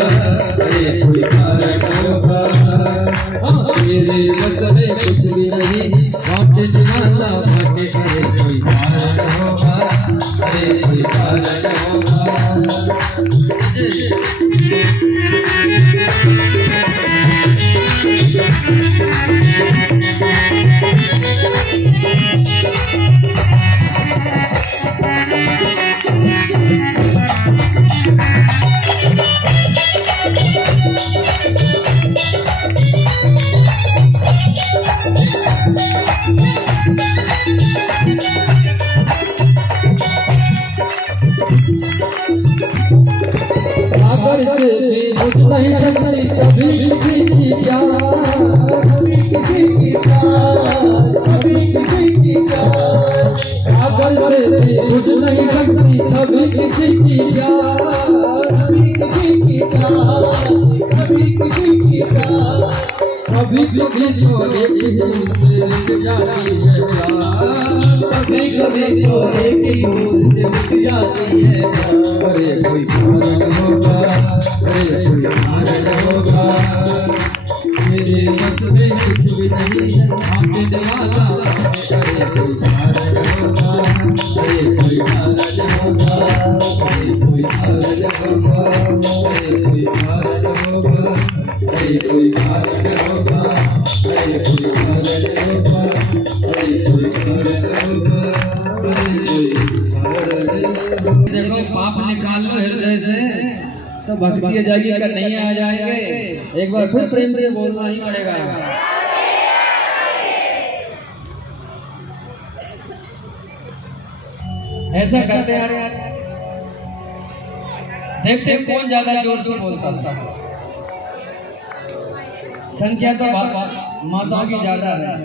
अरे कोई कारण होगा मेरे बस में कुछ भी नहीं बाटे दीवाना बाटे अरे कोई कारण होगा अरे कोई कारण होगा सागर से भी उठता ही सकती कभी किसी की प्यार कभी किसी की प्यार कभी किसी की प्यार सागर से भी उठ नहीं सकती कभी किसी की प्यार कभी किसी की प्यार कभी किसी की प्यार कभी कभी तो एक ही से मिट जाती है प्यार कभी कभी तो एक ही से मिट जाती है अरे कोई कारण होगा अरे कोई कारण होगा मेरे बस में कुछ भी नहीं आपके दीवाना अरे कोई कारण होगा अरे कोई कारण होगा अरे कोई कारण होगा अरे कोई कारण होगा अरे कोई कारण होगा अरे कोई कारण होगा अरे कोई कारण होगा देखो पाप निकाल लो हृदय से तो भक्ति आ जाएगी अगर नहीं आ जाएंगे एक बार फिर प्रेम से बोलना ही पड़ेगा ऐसा करते हैं देखते हैं कौन ज्यादा जोर से बोलता है संख्या तो माताओं की ज्यादा है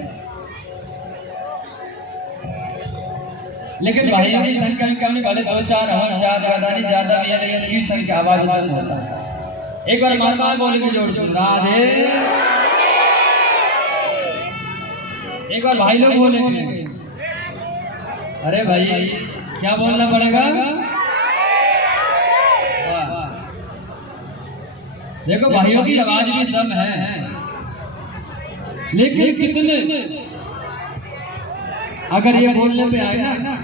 लेकिन भाइयों की संख्या कम नहीं भले 2-4 हम ज्यादा नहीं ज्यादा भी है की संख्या आवाज बंद होता है एक बार माता बोलेंगे जोर से राधे एक बार भाई लोग बोलेंगे अरे भाई क्या बोलना पड़ेगा देखो भाइयों की आवाज में दम है लेकिन कितने अगर ये बोलने पे आए ना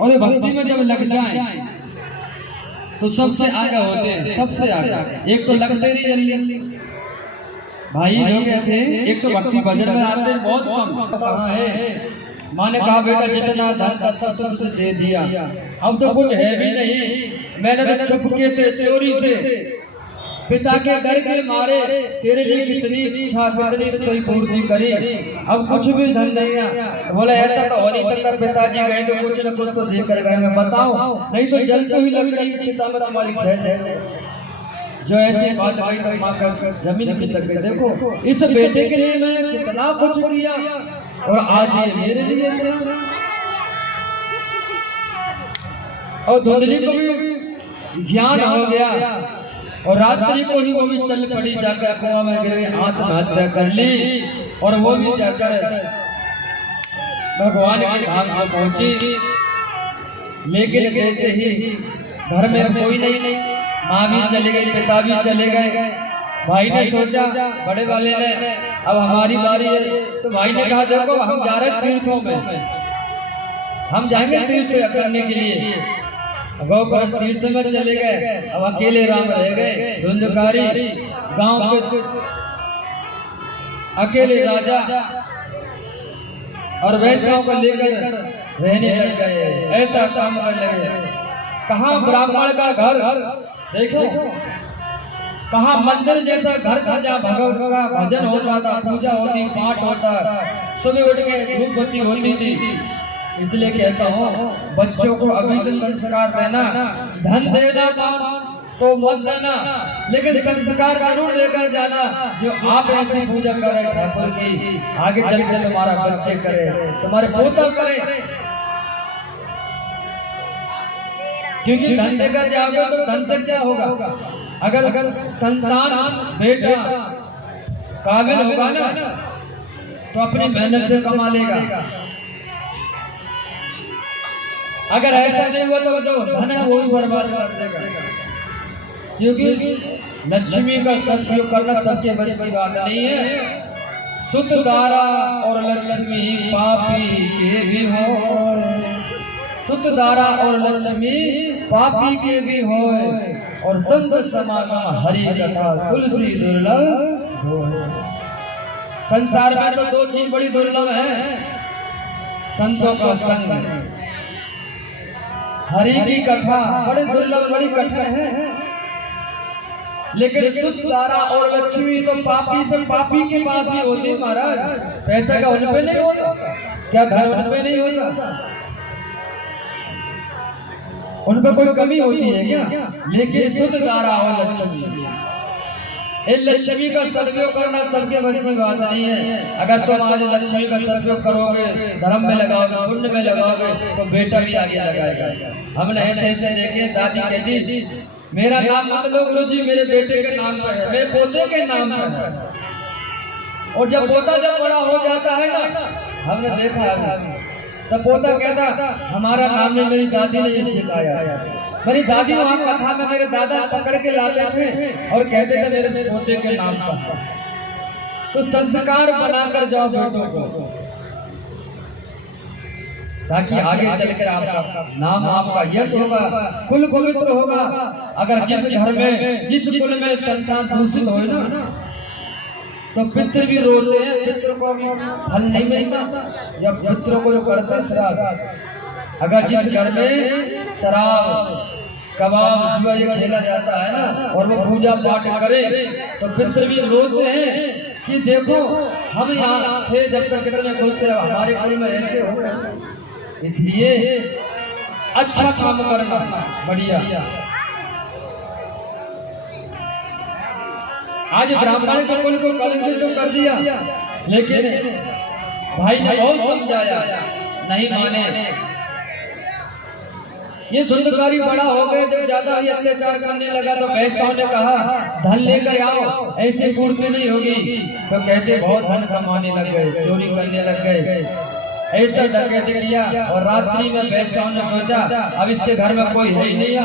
और ये भक्ति में जब लग जाए तो सबसे आगे होते हैं सबसे आगे एक तो लगते नहीं जल्दी भाई लोग ऐसे एक तो भक्ति भजन में आते हैं बहुत कम कहाँ है माँ ने कहा बेटा जितना धन था सब तुझे दे दिया अब तो कुछ है भी नहीं मैंने तो चुपके से चोरी से पिता के डर के मारे तेरे लिए कितनी इच्छा कितनी कोई पूर्ति करी, अब कुछ भी धन नहीं है। बोला ऐसा तो हो नहीं सकता, पिताजी गए तो कुछ न कुछ तो देकर गए, बताओ नहीं तो जल को ही लकड़ी की चिता में तुम्हारी खैर है। जो ऐसी बात गई तो माँ का जमीन खिसक गई। देखो इस बेटे के लिए मैं कितना कुछ किया और आज ये मेरे लिए और धुंधली को भी ज्ञान हो गया और रात्रि को ही वो भी चल पड़ी, जाकर कुआं में गिर गई, आत्महत्या कर ली। और वो भी जाकर भगवान के धाम में पहुंची। लेकिन जैसे ही घर में कोई नहीं, माँ भी चले गई, पिता भी चले गए। भाई ने सोचा, बड़े वाले ने, अब हमारी बारी है। तो भाई ने कहा देखो हम जा रहे तीर्थों में, हम जाएंगे तीर्थ करने के लिए। गौकर्ण तीर्थ में चले गए। अब अकेले राम रह गए, धुंधकारी गांव के अकेले राजा और वैश्यों को लेकर रहने लग गए। ऐसा काम करने लगे। कहाँ ब्राह्मण का घर, देखो कहाँ मंदिर जैसा घर था जहाँ भगवान का भजन होता था, पूजा होती, पाठ होता, सुबह उठ के धूप बत्ती होती थी। इसलिए कहता हूँ बच्चों को अभी से संस्कार देना, धन देना तो मत देना, लेकिन संस्कार जरूर लेकर जाना। जो आप ऐसी पूजा करे ठाकुर की, आगे चल के तुम्हारा बच्चे करे, तुम्हारे पोता करे। क्योंकि धन देकर जाओगे तो धन से क्या होगा? अगर संतान बेटा काबिल होगा ना तो अपनी मेहनत से कमा लेगा। अगर ऐसा नहीं हुआ तो जो धन है वो भी बर्बाद कर देगा। क्योंकि लक्ष्मी का सदुपयोग करना सबसे बड़ी बात नहीं है। सुत दारा और लक्ष्मी पापी के भी हो, सुत दारा और लक्ष्मी पापी के भी हो, और संत समागम हरि कथा तुलसी दुर्लभ। संसार में तो दो चीज बड़ी दुर्लभ है, संतों का संग, हरि की कथा बड़े दुर्लभ, बड़ी कठिन है। लेकिन सुत दारा और लक्ष्मी तो पापी से पापी के पास ही होती है महाराज। पैसे का उन पे नहीं होता, क्या घर उन पे नहीं होता, उन पर कोई कमी होती है क्या? लेकिन सुत दारा और लक्ष्मी, इन लक्ष्मी का सदुपयोग करना सबसे बड़ी बात नहीं है। अगर तुम आज लक्ष्मी का सदुपयोग करोगे, धर्म में लगाओगे, पुण्य में लगाओगे, तो बेटा भी आगे लगाएगा। हमने ऐसे ऐसे देखे, दादी कहती मेरा नाम मत लो गुरुजी, मेरे बेटे के नाम पर है, मेरे पोते के नाम पर है। और जब पोता जब बड़ा हो जाता है ना, हमने देखा तब पोता कहता हमारा नाम नहीं, मेरी दादी ने ये सिखाया। मेरी दादी वहाँ कथा में मेरे दादा पकड़ के लाते थे और कहते थे मेरे पोते के नाम पर। तो संस्कार बनाकर जाओ बेटों को, ताकि आगे चलकर आपका नाम, आपका यश होगा, कुल पवित्र होगा। अगर जिस घर में, जिस कुल में संतान दूषित हो ना, तो पितृ भी रोते हैं, पितृ को फल नहीं मिलता, या पितरों को जो करते श्राद्ध। अगर जिस घर में शराब, कबाब, जुआ ये खेला जाता है ना, और वो पूजा पाठ करे, तो पितृ भी रोते हैं कि देखो हम यहाँ थे जब तक कितने खुश थे, हमारे कुल में ऐसे हो गए। इसलिए अच्छा काम करना बढ़िया। आज ब्राह्मण के कुल को कलंकित तो कर दिया, लेकिन भाई ने बहुत समझाया, नहीं माने। ये धुंधकारी बड़ा हो गए, जब ज्यादा ही अत्याचार करने लगा तो वैश्यों ने कहा धन लेकर आओ, ऐसी पूर्ति नहीं होगी। तो कहते बहुत धन कमाने लग गए, चोरी करने लग गए, ऐसा डकैती किया। और रात्रि में वैश्यों ने सोचा अब इसके घर में कोई है ही नहीं,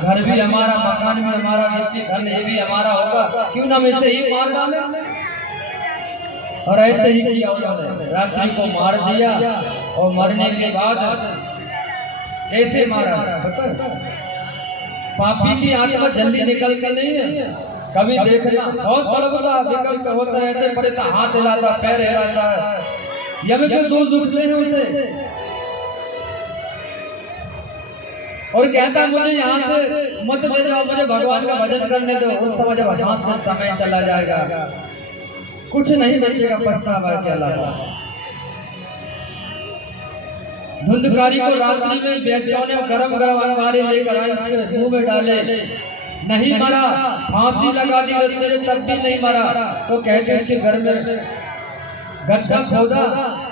घर भी हमारा, मकान भी हमारा, जितनी धन ये भी हमारा होगा, क्यों ना इसे ही मार डाले। और ऐसे ही किया उन्होंने, रात्रि को मार दिया। और मरने के बाद कैसे मारा पता? पापी की आत्मा जल्दी निकलती नहीं है। कभी देखना बहुत तड़पता, विकल्प होता है, ऐसे परेशान, हाथ हिलाता, पैर हिलाता है, यम के दूर दुखते हैं उसे। और कहता मुझे यहाँ से मत ले जाओ, मुझे भगवान का भजन करने दो। उस समय जब हाथ से समय चला जाएगा, कुछ नहीं बचेगा पछतावा के अलावा। धुंधकारी को रात्रि में बेस्यों ने गरम गरम अंगारे लेकर आए, उसके मुंह में डाले, नहीं मरा। फांसी लगा दी रस्से से, तब भी नहीं मरा। तो कहते इसके घर में गड्ढा खोदा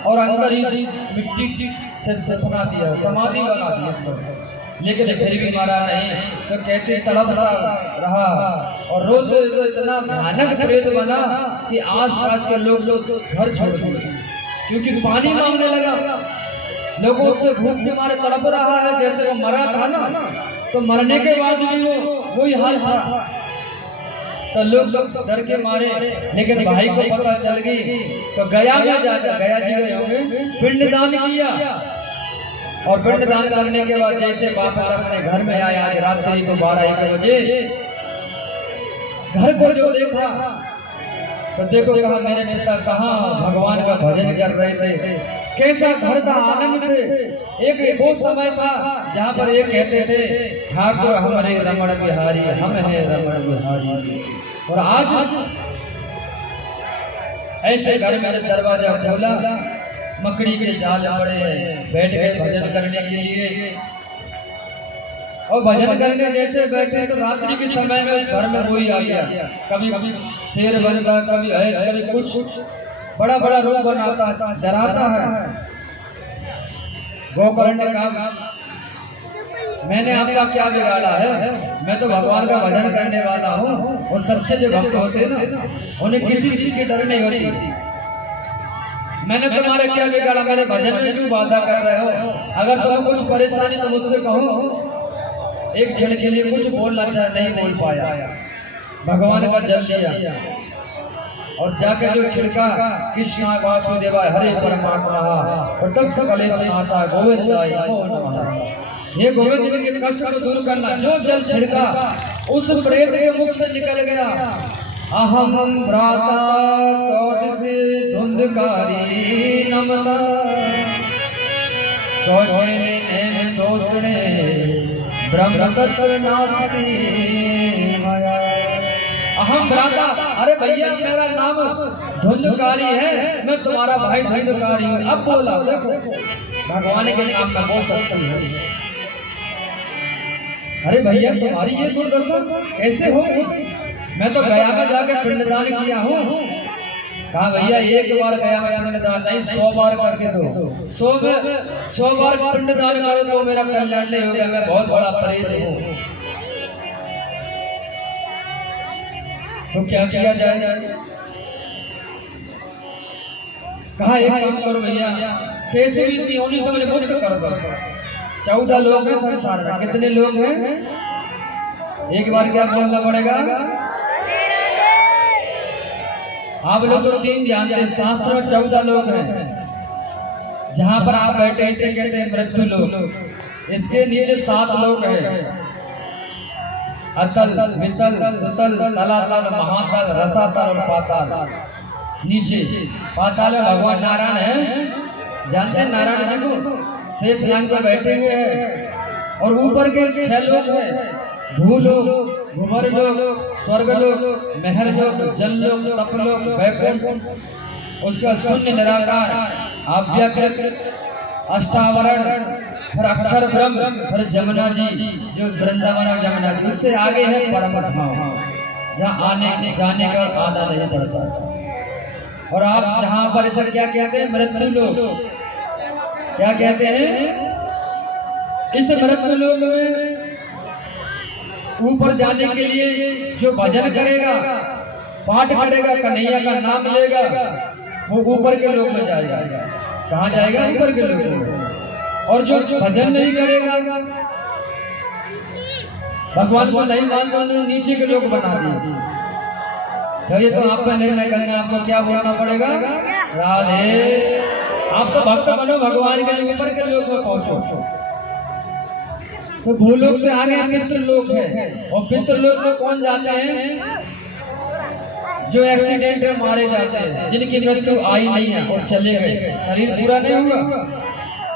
और अंदर ही मिट्टी से दफना दिया, समाधि बना दिया, लेकिन फिर भी मारा नहीं। तो कहते तड़प रहा और रोज इतना भयानक प्रेत बना कि आसपास के लोग घर छोड़ दिए, क्योंकि पानी मांगने लगा। लोगों से भूख के मारे तड़प रहा है, जैसे वो मरा था ना, तो मरने के बाद भी वही हाल था। तो लोग डर के मारे, लेकिन भाई को पता चल गई। तो गया में जाकर, गया जी गए होंगे, पिंडदान किया। और पिंडदान करने के बाद जैसे वापस अपने घर में आया, आज रात्रि को 12-1 बजे घर को जो देखा, तो देखो कहा मेरे पिता कहाँ भगवान का भजन कर रहे थे। कैसा घर था, आनंद थे। एक वो समय था जहाँ पर ये कहते थे ठाकुर हमारे रमण बिहारी, हम हैं रमण बिहारी। और आज ऐसे घर में दरवाजा खोला, मकड़ी के जाल पड़े, बैठ गए भजन करने के लिए। और भजन करने जैसे बैठे तो रात्रि के समय में उस घर में वही आ गया, कभी कभी शेर बनता, कभी ऐस, कभी कुछ बड़ा बड़ा रूप बनाता, डराता है। गोकर्ण ने कहा मैंने आपका क्या बिगाड़ा है, मैं तो भगवान का भजन करने वाला हूँ। और सच्चे जो भक्त होते हैं ना, उन्हें किसी चीज की डर नहीं होती। मैंने तुम्हारे क्या बिगाड़ा, मेरे भजन में क्यों बाधा कर रहे हो? अगर तुम्हें कुछ परेशानी तो मुझसे कहो। एक क्षण के लिए कुछ बोलना चाहे, नहीं बोल पाया। भगवान का जल लिया और जाकर जो छिड़का, कृष्णा वासुदेवा हरे परमात्मा, और तब सकले से आशा गोविंदाय नमो नमः। ये गोविंद के कष्ट को दूर करना, जो जल छिड़का उस प्रेत के मुख से निकल गया। अहम भ्राता तोदसे धुंधकारी नमता, सोचने दोषणे ब्रह्म तत्व नास्ति माया। अहम भ्राता, अरे भैया मेरा नाम धुंधकारी है, मैं तुम्हारा भाई धुंधकारी हूँ। अब बोला, देखो भगवान के नाम का बोल सकती है। अरे भैया तुम्हारी ये दुर्दशा कैसे हो? मैं तो गया में जाकर पिंडदान किया हूँ। कहा भैया एक बार गया में पिंडदान नहीं, 100 बार करके दो। 100 बार पिंडदान करो तो मेरा कल्याण नहीं होगा, मैं बहुत बड़ा प्रेत हूँ। तो क्या किया जाए? कहा एक काम करो भैया, कैसे भी इसी होनी से मुझे मुक्त कर दो। 14 लोग हैं संसार में, कितने लोग हैं? एक बार क्या बोलना पड़ेगा? आप लोग तो 3 जानते हैं, शास्त्र में 14 लोग हैं। जहां पर आप बैठे इसे कहते हैं मृत्यु लोग। इसके नीचे 7 लोग हैं, अतल, वितल, सुतल, तलातल, महातल, रसातल और पाताल। नीचे पाताल में भगवान नारायण है, जानते हैं नारायण जी को? शेष नाग पर बैठे हुए हैं। और ऊपर के 6 लोग हैं, भूलोक, भूवर लोक, स्वर्ग लोक, महर लोक, जल लोक, तप लोक, वैकुंठ। उसका शून्य निराकार, अव्यकृत, अष्टावरण, फिर अक्षर ब्रह्म, फिर जमुना जी जो वृंदावन जमुना जी, उससे आगे है परम धाम, जहाँ आने जाने का आधा नहीं पड़ता। और आप जहाँ पर इसे क्या कहते हैं? मृत्यु लोक। क्या कहते हैं? इस मृत्यु लोक में ऊपर जाने के लिए जो भजन करेगा, पाठ करेगा, कन्हैया का नाम लेगा, वो ऊपर के लोक में जाएगा। कहाँ जाएगा? ऊपर के लोक में। और जो भजन नहीं करेगा, भगवान को नहीं मानता, नीचे के लोग बना दिए। तो ये तो आपका निर्णय करना, आपको क्या बोलना पड़ेगा? राधे। आप तो भक्त बनो, भगवान के ऊपर के लोग में पहुंचो। तो भूलोक से आगे पितृ लोक है। और पितृ लोक में कौन जाते हैं? जो एक्सीडेंट में मारे जाते हैं, जिनकी मृत्यु आई नहीं है और चले गए, शरीर पूरा नहीं हुआ,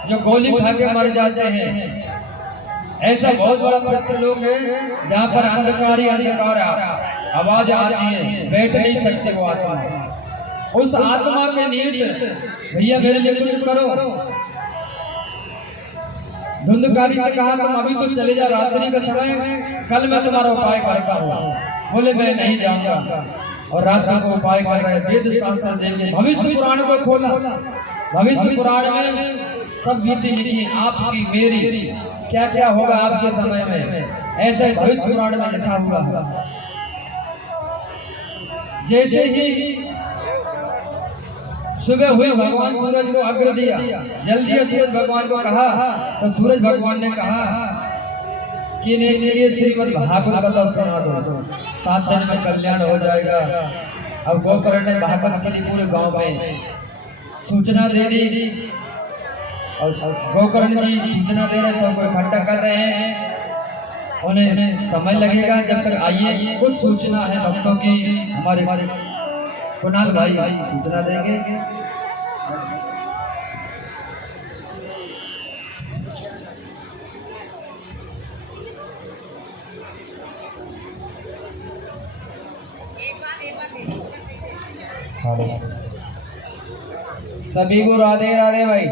जो गोली खा के मर जाते हैं, ऐसा बहुत बड़ा पवित्र लोक है जहाँ पर अंधकार ही अंधकार आवाज आती है, बैठ नहीं सकते वो आत्मा। उस आत्मा के निमित्त भैया मेरे लिए कुछ करो। धुंधकारी से कहा तुम अभी तो चले जा, रात्रि का समय, कल मैं तुम्हारा उपाय करता हूँ। बोले मैं नहीं जाऊंगा। और रात को उपाय कर रहे, वेद शास्त्र देखे, भविष्य पुराण को खोला। भविष्य पुराण में सब बीती लिखी, आपकी मेरी क्या क्या होगा आपके समय में, ऐसे भविष्य पुराण में लिखा हुआ। जैसे ही सुबह हुई, भगवान सूरज को अग्र दिया, जल्दी सूरज भगवान को कहा, तो सूरज भगवान ने कहा कि ये श्रीमद् भागवत कथा सुना दो, 7 दिन में कल्याण हो जाएगा। अब गोकर्ण ने भागवत के लिए पूरे गांव में सूचना दे दी, और गोकर्ण जी सूचना दे रहे, सबको इकट्ठा कर रहे हैं। उन्हें समय लगेगा जब तक आइए, कुछ सूचना है भक्तों की। हमारे कुणाल भाई सूचना देंगे। सभी को राधे राधे भाई।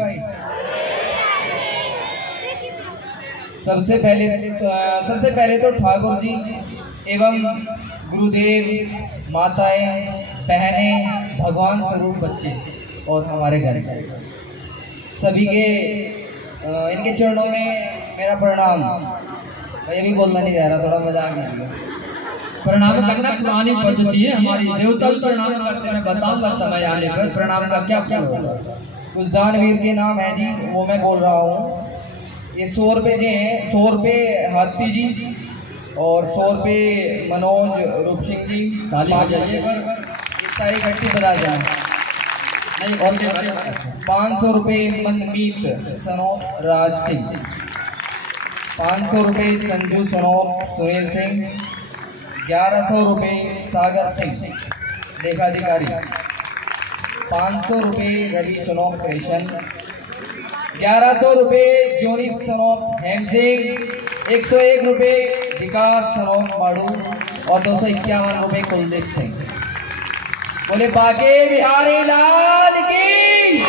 सबसे पहले तो ठाकुर जी एवं गुरुदेव, माताएं, बहनें, भगवान स्वरूप बच्चे और हमारे घर सभी के इनके चरणों में मेरा प्रणाम। मैं ये भी बोलना नहीं जा रहा, थोड़ा मजाक नहीं। प्रणाम करना पुरानी पद्धति है हमारी, देवता भी प्रणाम करते हैं। बताऊंगा समय आने पर प्रणाम का क्या क्या होगा। कुछ दानवीर के नाम है जी, वो मैं बोल रहा हूँ। ये 100 रुपये जी हैं, 100 रुपये हाथी जी, और 100 रुपये मनोज रूप सिंह जी। ताली बजाइए पर सारी इकट्ठी बता जाए नहीं। और 500 रुपये मनमीत सनोप राज सिंह, 500 रुपये संजू सनोप सुनील सिंह, 1100 रुपये सागर सिंह लेखाधिकारी, 500 रुपये रवि सनोप कृष्ण, 1100 रुपये जोनी सनोप हेम सिंह, 101 रुपये विकास सनोप माड़ू, और 251 रुपये कुलदीप सिंह। बोले बाके बिहारी लाल की,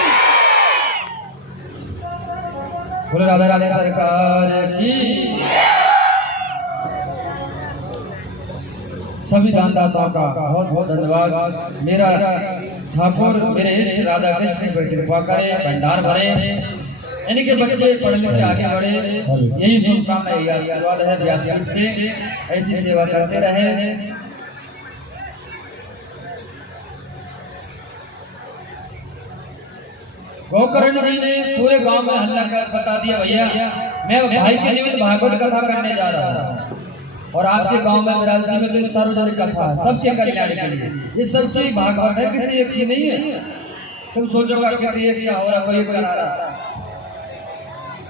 बोले राधा राधा सरकार की। सभी दानदाताओं का बहुत बहुत धन्यवाद। मेरा ठाकुर मेरे इष्ट राधा कृष्ण पर कृपा करे, भंडार भरे, इनके बच्चे पढ़ने से आगे बढ़े, यही शुभकामना, यही आशीर्वाद है। व्यासपीठ से ऐसी सेवा करते रहे। गोकर्ण जी ने पूरे गांव में हल्ला कर बता दिया, भैया मैं भाई के निमित्त भागवत कथा करने जा रहा हूँ, और आपके गांव में विरासती में कोई सार्वजनिक कथा है, सबके कल्याण के लिए। ये सबसे भागवत है, किसी एक की नहीं है। तुम सोचोगा किसी एक का हो रहा, कोई करा रहा,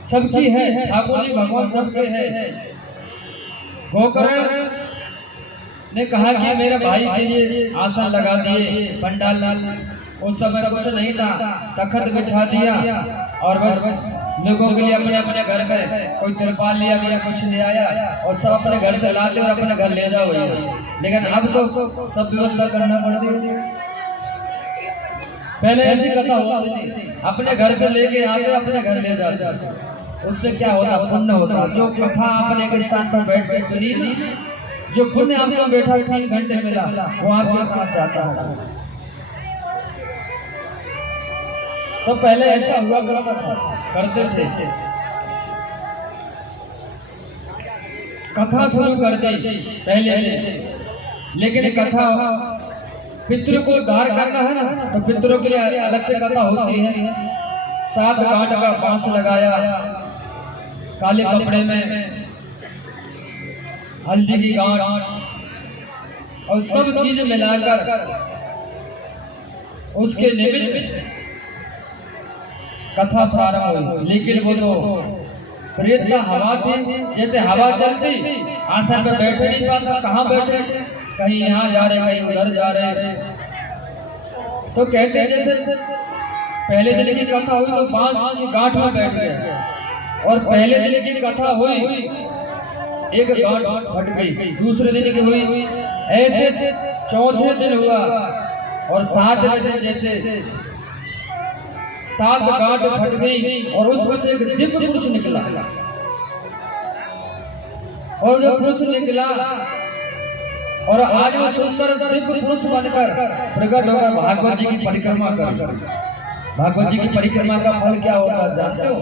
सबकी है। ठाकुर जी भगवान सबसे है। गोकर्ण ने कहा कि मेरे भाई के लिए आसन लगा दिए, पंडाल, उस समय कुछ नहीं था, तखत बिछा दिया, और बस लोगों के लिए अपने अपने घर से कोई तिरपाल लिया गया, कुछ ले आया, और सब अपने घर से लाते और अपने घर ले जाओ। लेकिन अब तो सब व्यवस्था करना पड़ती है। पहले ऐसी कथा होती थी, अपने घर से लेके आते, अपने घर ले जाते, उससे क्या होता, पुण्य होता। जो कथा आपने एक स्थान पर बैठ कर सुनी, जो पुण्य आपको बैठा 3 घंटे मिला, वो आपके साथ जाता है। तो पहले ऐसा हुआ करते थे, कथा शुरू कर दी पहले, लेकिन कथा पितृ को उद्धार करना है ना, तो पितरों के लिए अलग से कथा होती है। 7 गांठ का बांस लगाया, काले कपड़े में हल्दी की गांठ, और सब चीज मिलाकर उसके निमित्त कथा प्रारंभ हुई। लेकिन वो तो प्रेत का हवा थी, जैसे हवा चलती, आसन पे बैठे नहीं पाता, कहाँ बैठे, कहीं यहाँ जा रहे, कहीं उधर जा रहे। तो कहते जैसे पहले दिन की कथा हुई तो बांस की गांठ में बैठ गए, और पहले दिन की कथा हुई, एक गांठ फट गई, दूसरे दिन की हुई, ऐसे चौथे दिन हुआ, और 7वें दिन जैसे 7 गांठ फट गई और उसमें से एक दिव्य पुरुष निकला। और जब पुरुष निकला और आज वो सुंदर दिव्य पुरुष बनकर प्रकट होकर भागवत जी की परिक्रमा कर। भागवत जी की परिक्रमा का फल क्या होता है जानते हो?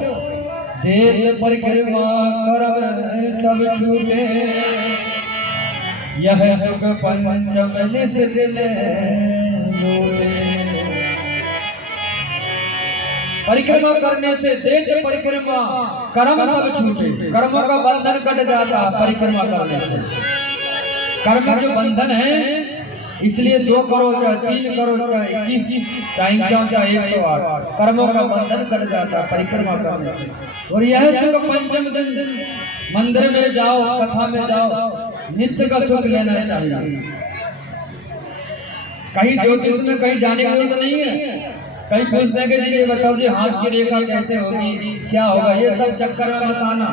देव परिक्रमा करब सब छूटे, यह सुख पंचम निस्सिले लूटे। परिक्रमा करने से देव परिक्रमा कर्म सब छूटे, कर्मों का बंधन कट जाता परिक्रमा करने से। कर्म जो बंधन है, इसलिए 2 करो चाहे 3 करो चाहे 21 टाइम क्यों चाहे 108, कर्मों का बंधन कट जाता परिक्रमा करने से। और यह सुख पंचम दिन मंदिर में जाओ, कथा में जाओ, नित्य का सुख लेना चाहिए। कहीं ज्योतिष में कहीं जाने की जरूरत नहीं है। कहीं पूछते हैं कि जी ये बताओ जी हाथ की रेखा कैसे होगी, क्या होगा, ये सब चक्कर में बताना।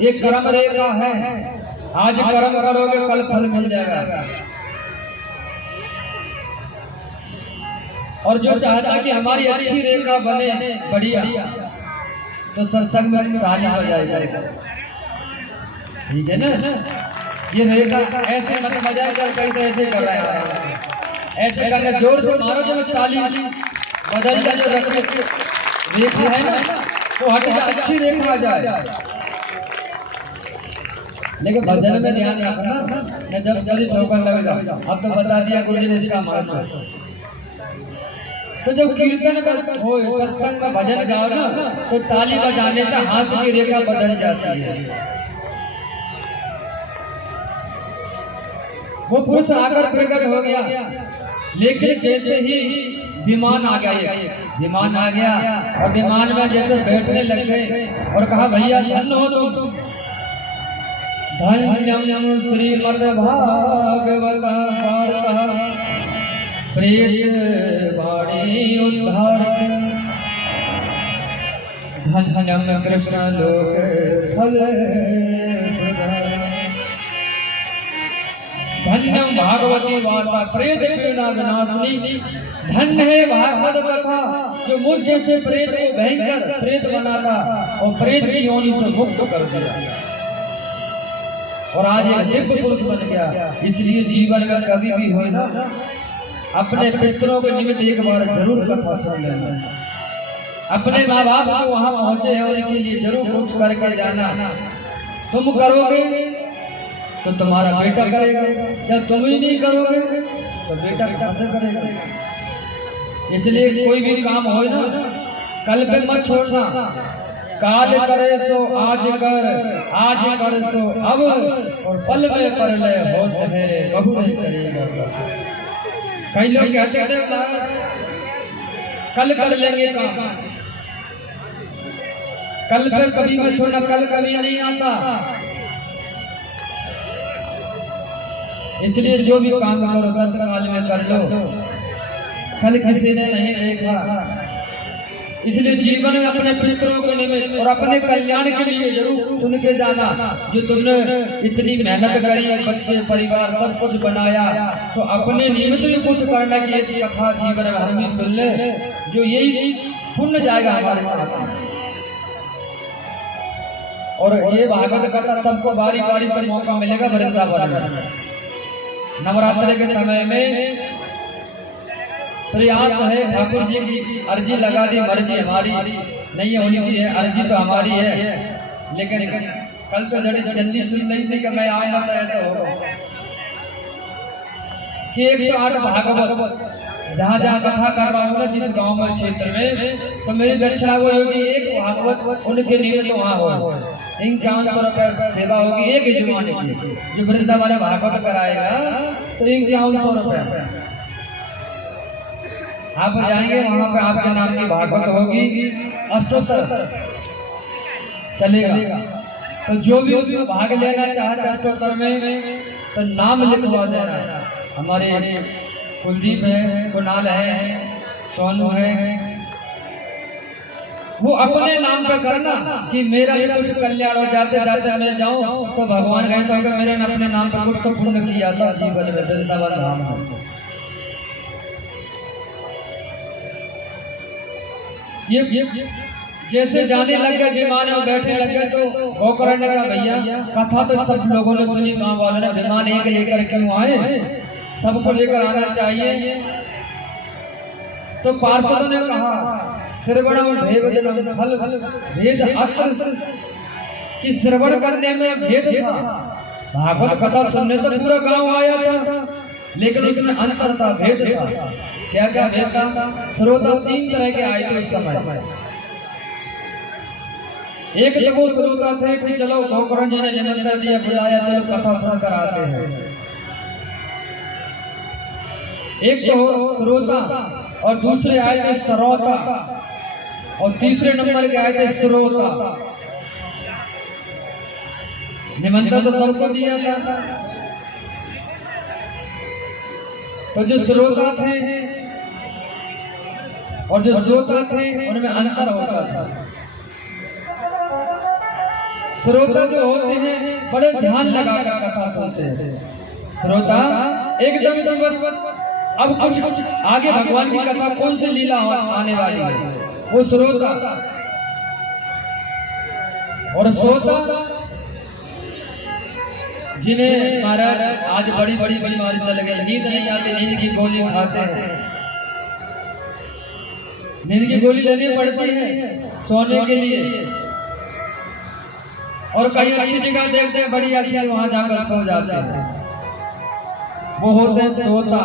ये कर्म रेखा है, आज कर्म करोगे कल फल मिल जाएगा। और जो चाहता कि हमारी अच्छी रेखा बने बढ़िया, तो सत्संग में ताली बजाएगा, ठीक है ना। ये रेखा ऐसे मत बजाए कर, कहीं तो ऐसे कर रहा है, ऐसे करके जोर से मारो, जब ताली बदल जाए जो रेखा है ना तो हट जाए, अच्छी रेखा आ जाए। लेकिन भजन में ध्यान रखना, मैं जब जल्दी ठोकर लगेगा। अब तो बता दिया गुरु जी ने इसका महत्व। तो जब कीर्तन में हो, सत्संग में भजन गाओ ना, तो ताली बजाने से हाथ की रेखा बदल जाती है। वो पुरुष आकर प्रकट हो गया, लेकिन जैसे ही विमान आ गया, विमान आ गया और विमान में जैसे बैठने लग गए और कहा भैया धन्य हो तुम, धन्यम श्रीमद् भागवत प्रेत बाणी उद्धार, धन्यम कृष्ण लोक फल, धन्यम भागवती वार्ता प्रेत पीड़ा विनाशिनी। धन्य है भागवत कथा जो मुझ जैसे प्रेत को भयंकर प्रेत बनाता और प्रेत की योनि से मुक्त कर दिया, और आज एक दिव्य पुरुष बन गया। इसलिए जीवन में कभी भी हो ना, अपने पितरों के निमित्त एक बार जरूर कथा सुन लेना। अपने माँ बाप को वहां पहुंचे हैं उनके लिए जरूर कुछ करके जाना। तुम करोगे तो तुम्हारा बेटा करेगा, जब तुम ही नहीं करोगे तो बेटा कैसे करेगा। इसलिए कोई भी काम हो ना, कल पे मत छोड़ना। काल करे सो आज कर सो अब, और पल में परलय होत है कहू नहीं करेगा। कई लोग कहते थे कल कर लेंगे काम, कल पे कभी मत छोड़ना, कल कभी नहीं आता। इसलिए जो भी काम करो तत्काल में कर लो, कल किसी ने नहीं देखा। इसलिए जीवन में अपने पितरों के निमित्त और अपने कल्याण के लिए जरूर सुन के जाना। जो तुमने इतनी मेहनत करी, बच्चे परिवार सब कुछ बनाया, तो अपने निमित्त भी कुछ करना की एक कथा जीवन में हम भी सुन ले, जो यही पुण्य जाएगा हमारे साथ। और ये भागवत कथा सबको बारी बारी से मौका मिलेगा वृंदावन में। नवरात्रि के समय में प्रयास है, ठाकुर जी की अर्जी लगा दी, मर्जी हमारी नहीं है, उनकी है, अर्जी तो हमारी है। लेकिन कल तो जल्दी सुन रही थी कि मैं आऊंगा तो ऐसा होगा कि 108 भागवत जहाँ जहाँ कथा कर रहा हूँ जिस गांव में क्षेत्र में, तो मेरी दक्षा वो होगी एक भागवत उनके निमित्त वहाँ हो, 5100 रुपये सेवा होगी एक यजमान की। जो वृंदावन भागवत कराएगा तो 5100 रुपये आप जाएंगे, वहां पे आपके नाम की भागवत होगी, अष्टोत्तर चलेगा। तो जो भी उसमें भाग लेना चाहता है अष्टोत्तर में, तो नाम लिखवा देना। हमारे कुलदीप है, कुणाल है, सोनू है, वो अपने नाम पे करना कि मेरा भी कुछ कल्याण हो, जाते जाते मैं जाऊं तो भगवान कहे तो अगर मेरे ने अपने नाम पे कुछ तो पुण्य किया था जीवन में वृंदावन धाम में। ये जैसे जाने लग गए विमान में बैठने लग गए तो गोकर्ण ने कहा भैया कथा तो सब लोगों ने सुनी, गांव वालों ने विमान एक लेकर क्यों आए, सबको लेकर आना चाहिए। तो पार्षदों ने कहा श्रवणम भेद फल भेद अत्र कि श्रवण करने में भेद था, भागवत कथा सुनने तो पूरा गांव आया था लेकिन उसमें अंतर था, भेद था। क्या क्या भेद था? श्रोता 3 तरह के आए थे उस समय। एक तो वो श्रोता थे कि चलो गोकर्ण जी ने निमंत्रण दिया, बुलाया, चलो कथा सुनकर आते हैं। एक तो श्रोता और दूसरे आए थे श्रोता और तीसरे नंबर के आए थे श्रोता। निमंत्रण तो सबको दिया था, तो जो श्रोता थे और जो श्रोता थे उनमें अंतर होता था। श्रोता जो होते हैं बड़े ध्यान लगाकर कथा सुनते हैं। श्रोता एकदम बस अब कुछ आगे भगवान की कथा कौन सी लीला आने वाली है, वो श्रोता। और श्रोता जिन्हें महाराज आज बड़ी बड़ी बीमारी चल गई, नींद नहीं आती, नींद की गोली खाते हैं, नींद की गोली लेनी पड़ती है सोने के लिए, और कहीं अच्छी जगह देखते हैं बड़ी ऐसी वहां जाकर सो जाते हैं, वो होते हैं श्रोता।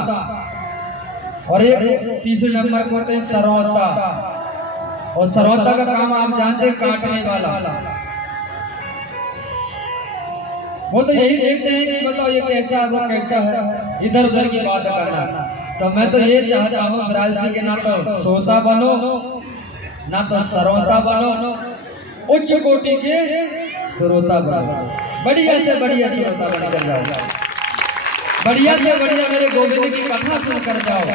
और एक तीसरे नंबर को होते हैं श्रोता, और श्रोता का काम आप जानते हैं काटने वाला। वो तो यही देखते हैं कि बताओ ये कैसा है, वो कैसा है, इधर उधर की बात करना। तो मैं तो ये चाहता हूँ ब्राजी के ना तो श्रोता बनो ना तो श्रोता बनो, उच्च कोटि के श्रोता बनो, बढ़िया से बढ़िया श्रोता बनकर जाओ, बढ़िया से बढ़िया मेरे गोविंद की कथा सुनकर जाओ,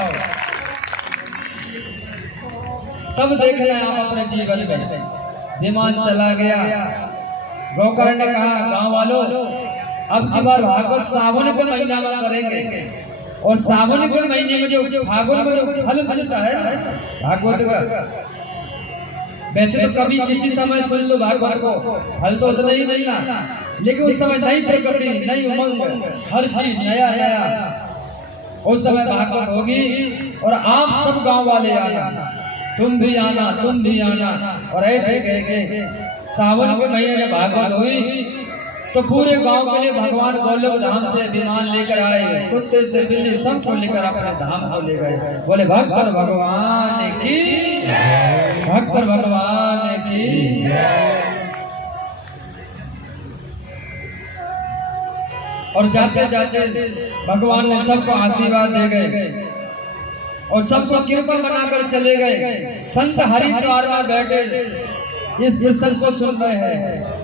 तब देखना आप अपने जीवन में। विमान चला गया, गोकर्ण ने कहा गांव वालों अब की बार भागवत सावन के महीना में करेंगे, और सावन के महीने में जो फागुन में जो फल मिलता है भागवत का, वैसे तो कभी किसी समय सुन लो भागवत को, फल तो उतना ही नहीं ना, लेकिन उस समय नई प्रकृति, नई उमंग, हर चीज नया नया, उस समय भागवत होगी। और आप सब गांव वाले आना, तुम भी आना, तुम भी आना, और ऐसे करके सावन के महीने में भागवत हुई तो पूरे गांव के लिए भगवान गोलोक धाम से विमान लेकर आए, कुत्ते से बिल्ली सबको लेकर अपने धाम को ले गए। बोले भक्त भगवान की, भक्त भगवान की। और जाते जाते भगवान ने सबको आशीर्वाद दे गए और सबको कृपा बनाकर चले गए। संत हरिद्वार में बैठे इस प्रसंग को सुन रहे हैं।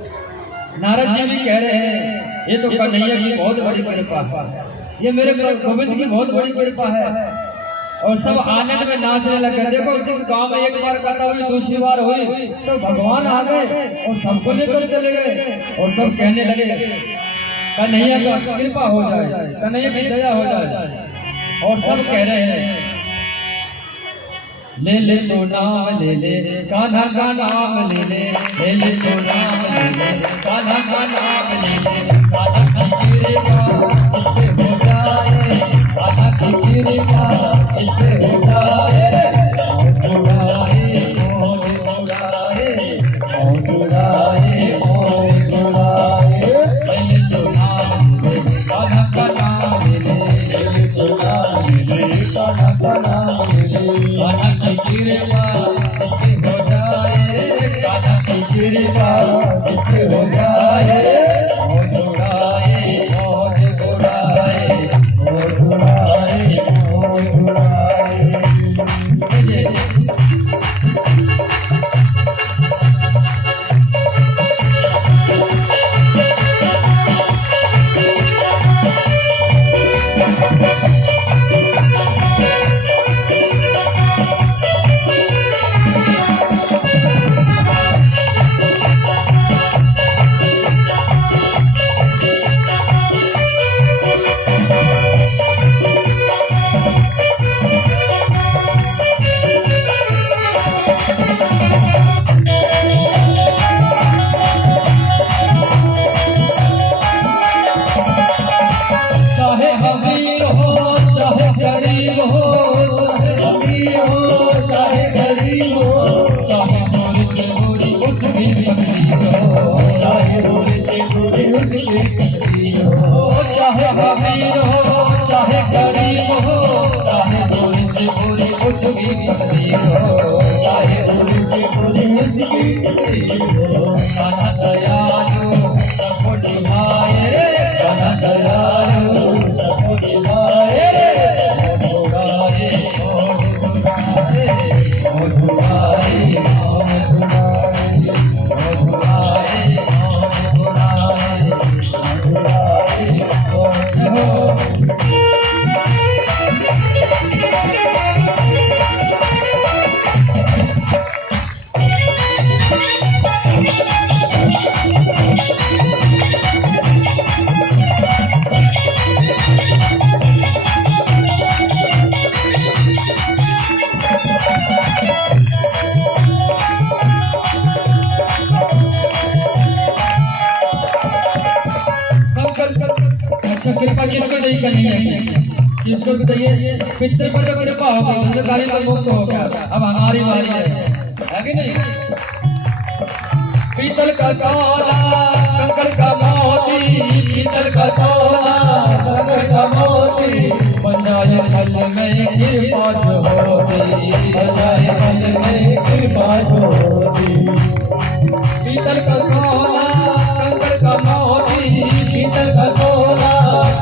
नारद जी भी कह रहे हैं ये तो कन्हैया की बहुत बड़ी कृपा है, ये मेरे गोविंद की बहुत बड़ी कृपा है। और सब आनंद में नाचने लगे। देखो जिस गांव में एक बार कथा हुई, दूसरी बार हुई तो भगवान आ गए और सबको लेकर चले गए, और सब कहने लगे कन्हैया की कृपा हो जाए, कन्हैया की दया हो जाए। और सब कह रहे हैं ले ले तो नाम ले ले, कान्हा का नाम ले ले, ले ले तो नाम ले ले, कान्हा का नाम ले ले, कान्हा की कृपा इससे हो जाए, कान्हा की कृपा इससे हो जाए। जुड़ाए मोह जुड़ाए, जुड़ाए मोह जुड़ाए, ले ले तो नाम ले ले, कान्हा का नाम ले ले, ले ले तो नाम ले ले, कान्हा का नाम ले ले, कान्हा की कृपा इससे हो जाए, कान्हा की कृपा इससे हो जाए। मोह जुड़ाए, मोह जुड़ाए, मोह जुड़ाए, मोह जुड़ाए। कान्हा दयालु सबको निभाए कान्हा दयालु सबको निभाए मधुराए मधुराए मधुराए अच्छा कृपा किसको नहीं करनी है किसको बताइए पितृ पर जो कृपा होगी उसके कार्य में मुक्त हो गया अब हमारी बारी है कि नहीं पीतल का सोना कंकड़ का मोती पीतल का सोना कंकड़ का मोती बंजाए फल में कृपा जो होती बंजाए फल में कृपा जो होती पीतल का सोना कंकड़ का मोती पीतल का सोना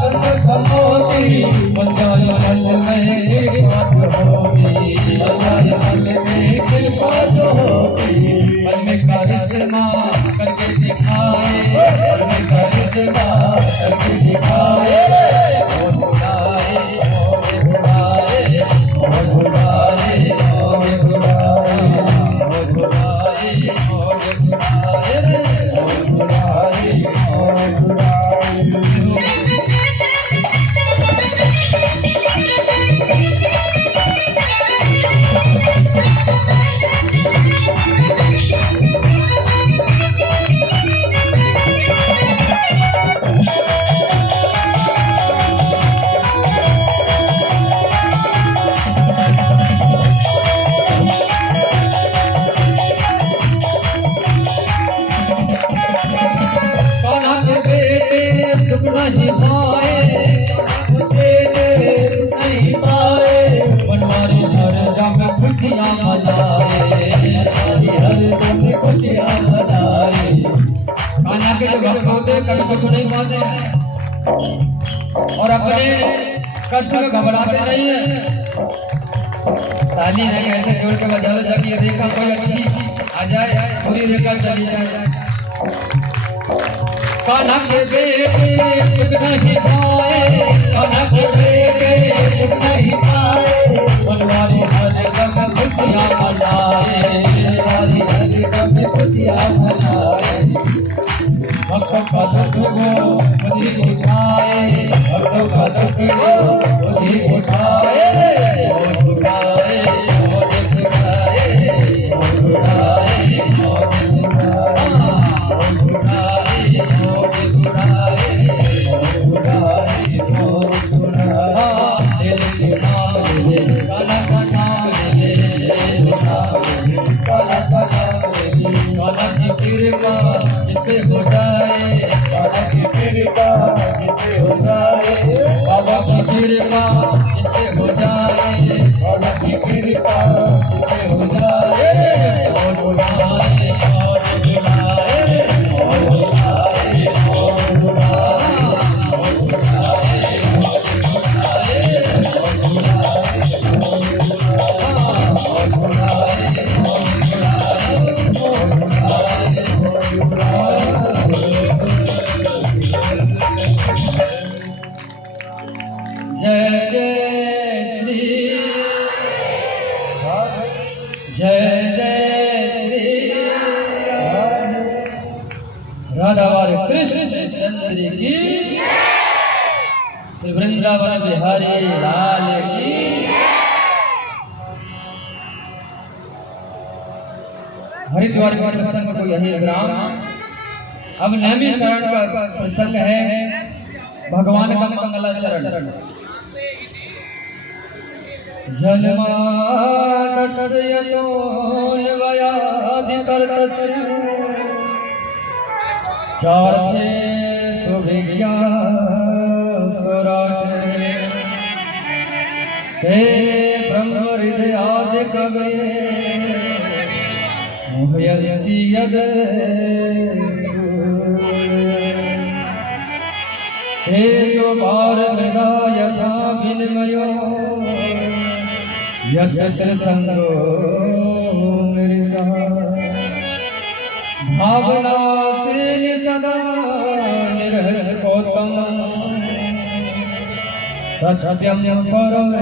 कंकड़ का मोती बंजाए फल में कृपा जो होती बंजाए फल में कृपा जो होती फल में करिश्मा करके दिखाए फल में करिश्मा करके दिखाए मधुराए मधुराए मधुराए मधुराए मधुराए नहीं पाए बनवारी हर दम खुशियाँ मनाए हर दम खुशियाँ मनाए कान्हा के जो भक्त होते कष्ट को नहीं पाते और अपने कष्ट में घबराते नहीं है ताली नहीं ऐसे जोड़ के बजा लो जब ये देखा कोई अच्छी आ जाए पूरी रेखा चली जाए कान्हा के बेटे चुप नहीं पाए कान्हा के बेटे चुप नहीं पाए बनवारी हर दम खुशियाँ मनाए बनवारी हर दम खुशियाँ मनाए भक्तों का दुख वो खुदी उठाए भक्तों का दुख वो खुदी उठाए उठाए जिसे हो जाए बाबा की कृपा जिसे हो जाए बाबा की कृपा जिसे हो जाए बाबा की कृपा जिसे हो जाए और बुलाए और बुलाए और बुलाए और बुलाए और बुलाए जय जय श्री जय जय श्री राधा कृष्ण चंद्र की श्री वृंदावन बिहारी लाल की हरिद्वार का प्रसंग को यही विराम। अब नैमी शरण का प्रसंग है भगवान का मंगलाचरण। जन्मादस्यतोऽन्वयादितरतस्य चार्थे सुभिज्ञा स्वराटे हे ब्रह्म हृदयादिकवे यति यद तेजो भार मृदा यथा विनिमयो यत्र संगो मेरे सह भावना से सदा निरहस गौतम सत्यम परम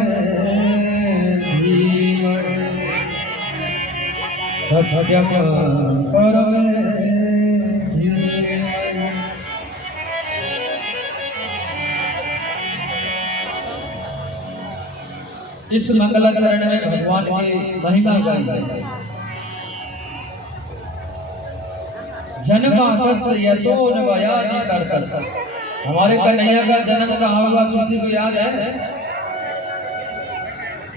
धीमहि सत्यम परम धीमहि। इस मंगलाचरण में भगवान की महिमा गाई गई। जन्मादस यतोन वयादि कर्तस। हमारे कन्हैया का जन्म कहाँ हुआ किसी को याद है?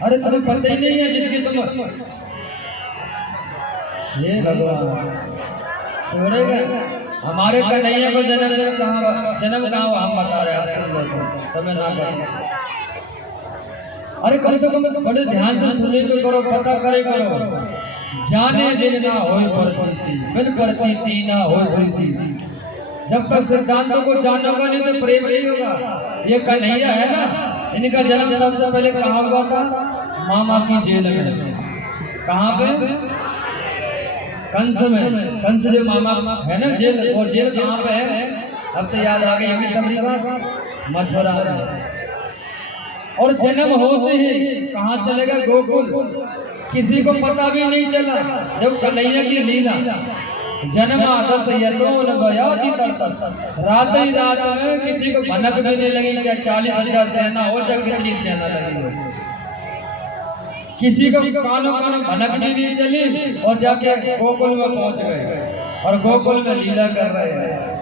अरे तुम्हें पता ही नहीं है जिसकी तुम ये भगवान छोड़ेगा। हमारे कन्हैया को जन्म कहाँ हुआ हम बता रहे हैं, आप सुन लो तुम्हें ना पता। अरे कम से कम बड़े ध्यान से सुने तो करो, पता करे करो। जाने दिन ना होए प्रतीति, बिन प्रतीति ना होए प्रीति। जब तक सिद्धांतों को जानोगा नहीं तो प्रेम नहीं होगा। ये कन्हैया है ना, इनका जन्म सबसे पहले कहाँ हुआ था? मामा की जेल में। कहाँ पे? कंस में। कंस जो मामा है ना जेल, और जेल कहाँ पे है? अब तो याद आ गई होगी सबरी बात, मथुरा में। और जन्म होते ही कहाँ चलेगा? गोकुल। किसी को पता भी नहीं चला जब कन्हैया की लीला। जन्मादस यतोन वयादि कर्तस। रात ही रात में किसी को भनक भी नहीं लगी, चाहे 40,000 सेना हो, चाहे कितनी सेना लगी हो, किसी को कानों भनक भी नहीं चली। और जाके गोकुल में पहुंच गए और गोकुल में लीला कर रहे हैं।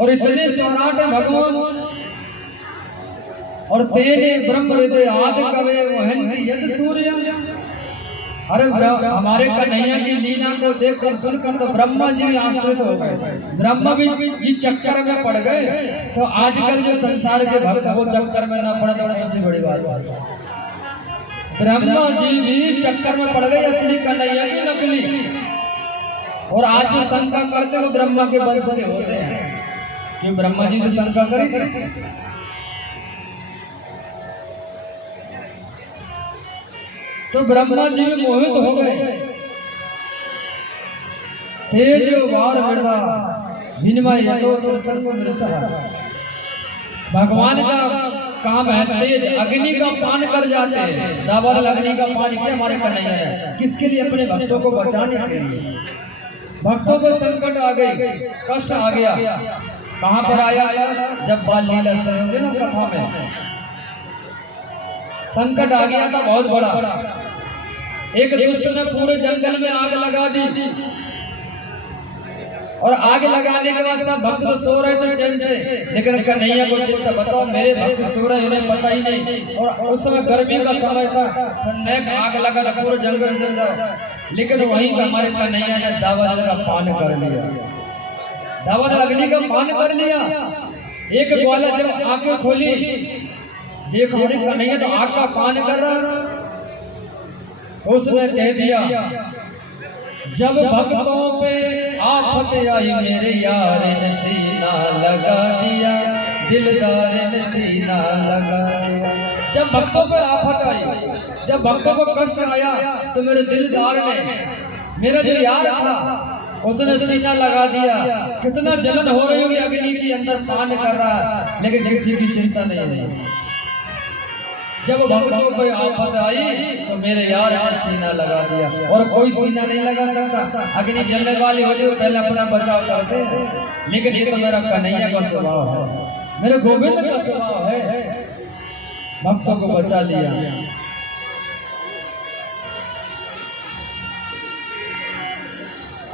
और इतने सम्राट है भगवान। और तेरे ब्रह्म हृदय आदि कवे वहंती यद सूर्य। अरे हमारे कन्हैया की लीला को देखकर सुनकर तो ब्रह्मा जी भी आश्चर्य हो गए। ब्रह्मा भी जी चक्कर में पड़ गए। तो आजकल जो संसार के भक्त वो चक्कर में ना पड़े तो सबसे बड़ी बात है। ब्रह्मा जी भी चक्कर में पड़ गए असली कन्हैया की नकली। और आज जो शंका करते वो ब्रह्मा के वंश के होते हैं, क्यों? ब्रह्मा जी तो शंका करी थी। तो ब्रह्मा जी भी मोहित हो गए। तेज वार मृदा विनिमय यतो सर्व मृषः। भगवान का काम है तेज, अग्नि का पान कर जाते हैं। दावल अग्नि का पान किया हमारे कन्हैया है, किसके लिए? अपने भक्तों को बचाने के लिए। भक्तों को संकट आ गई, कष्ट आ गया। कहाँ पर आया? जब बाल लीला सुनोगे ना कथा में, संकट आ गया था बहुत बड़ा। एक दुष्ट ने पूरे जंगल में आग लगा दी। और आग लगाने के बाद सब भक्त तो सो रहे थे चैन से, लेकिन कन्हैया को चिंता, बताओ मेरे भक्त सो रहे, उन्हें पता ही नहीं। और उस समय गर्मी का समय था, आग लगा था, पूरे जंगल जल रहा। लेकिन वहीं हमारे कन्हैया ने दावत का पान कर लिया। दावत अग्नि का पान कर लिया। एक ग्वाला जब आंखें खोली, देखो कन्हैया तो आग का पान कर रहा। उसने कह दिया, जब भक्तों पे आफत आई मेरे यार ने सीना लगा दिया, दिलदार ने सीना लगा दिया। जब भक्तों पे आफत आई, जब भक्तों को कष्ट आया, तो मेरे दिलदार ने, मेरा जो यार था, उसने सीना लगा दिया। कितना जलन हो रही होगी, अग्नि के अंदर पान कर रहा, लेकिन किसी की चिंता नहीं है। जब भक्तों पे आफत आई तो मेरे यार ने सीना लगा दिया। और कोई सीना नहीं लगा सकता। अग्नि जलने वाली हो जो पहले अपना बचाव करते हैं, लेकिन ये तो मेरा कन्हैया का स्वभाव है, मेरे गोविंद का स्वभाव है, भक्तों को बचा दिया।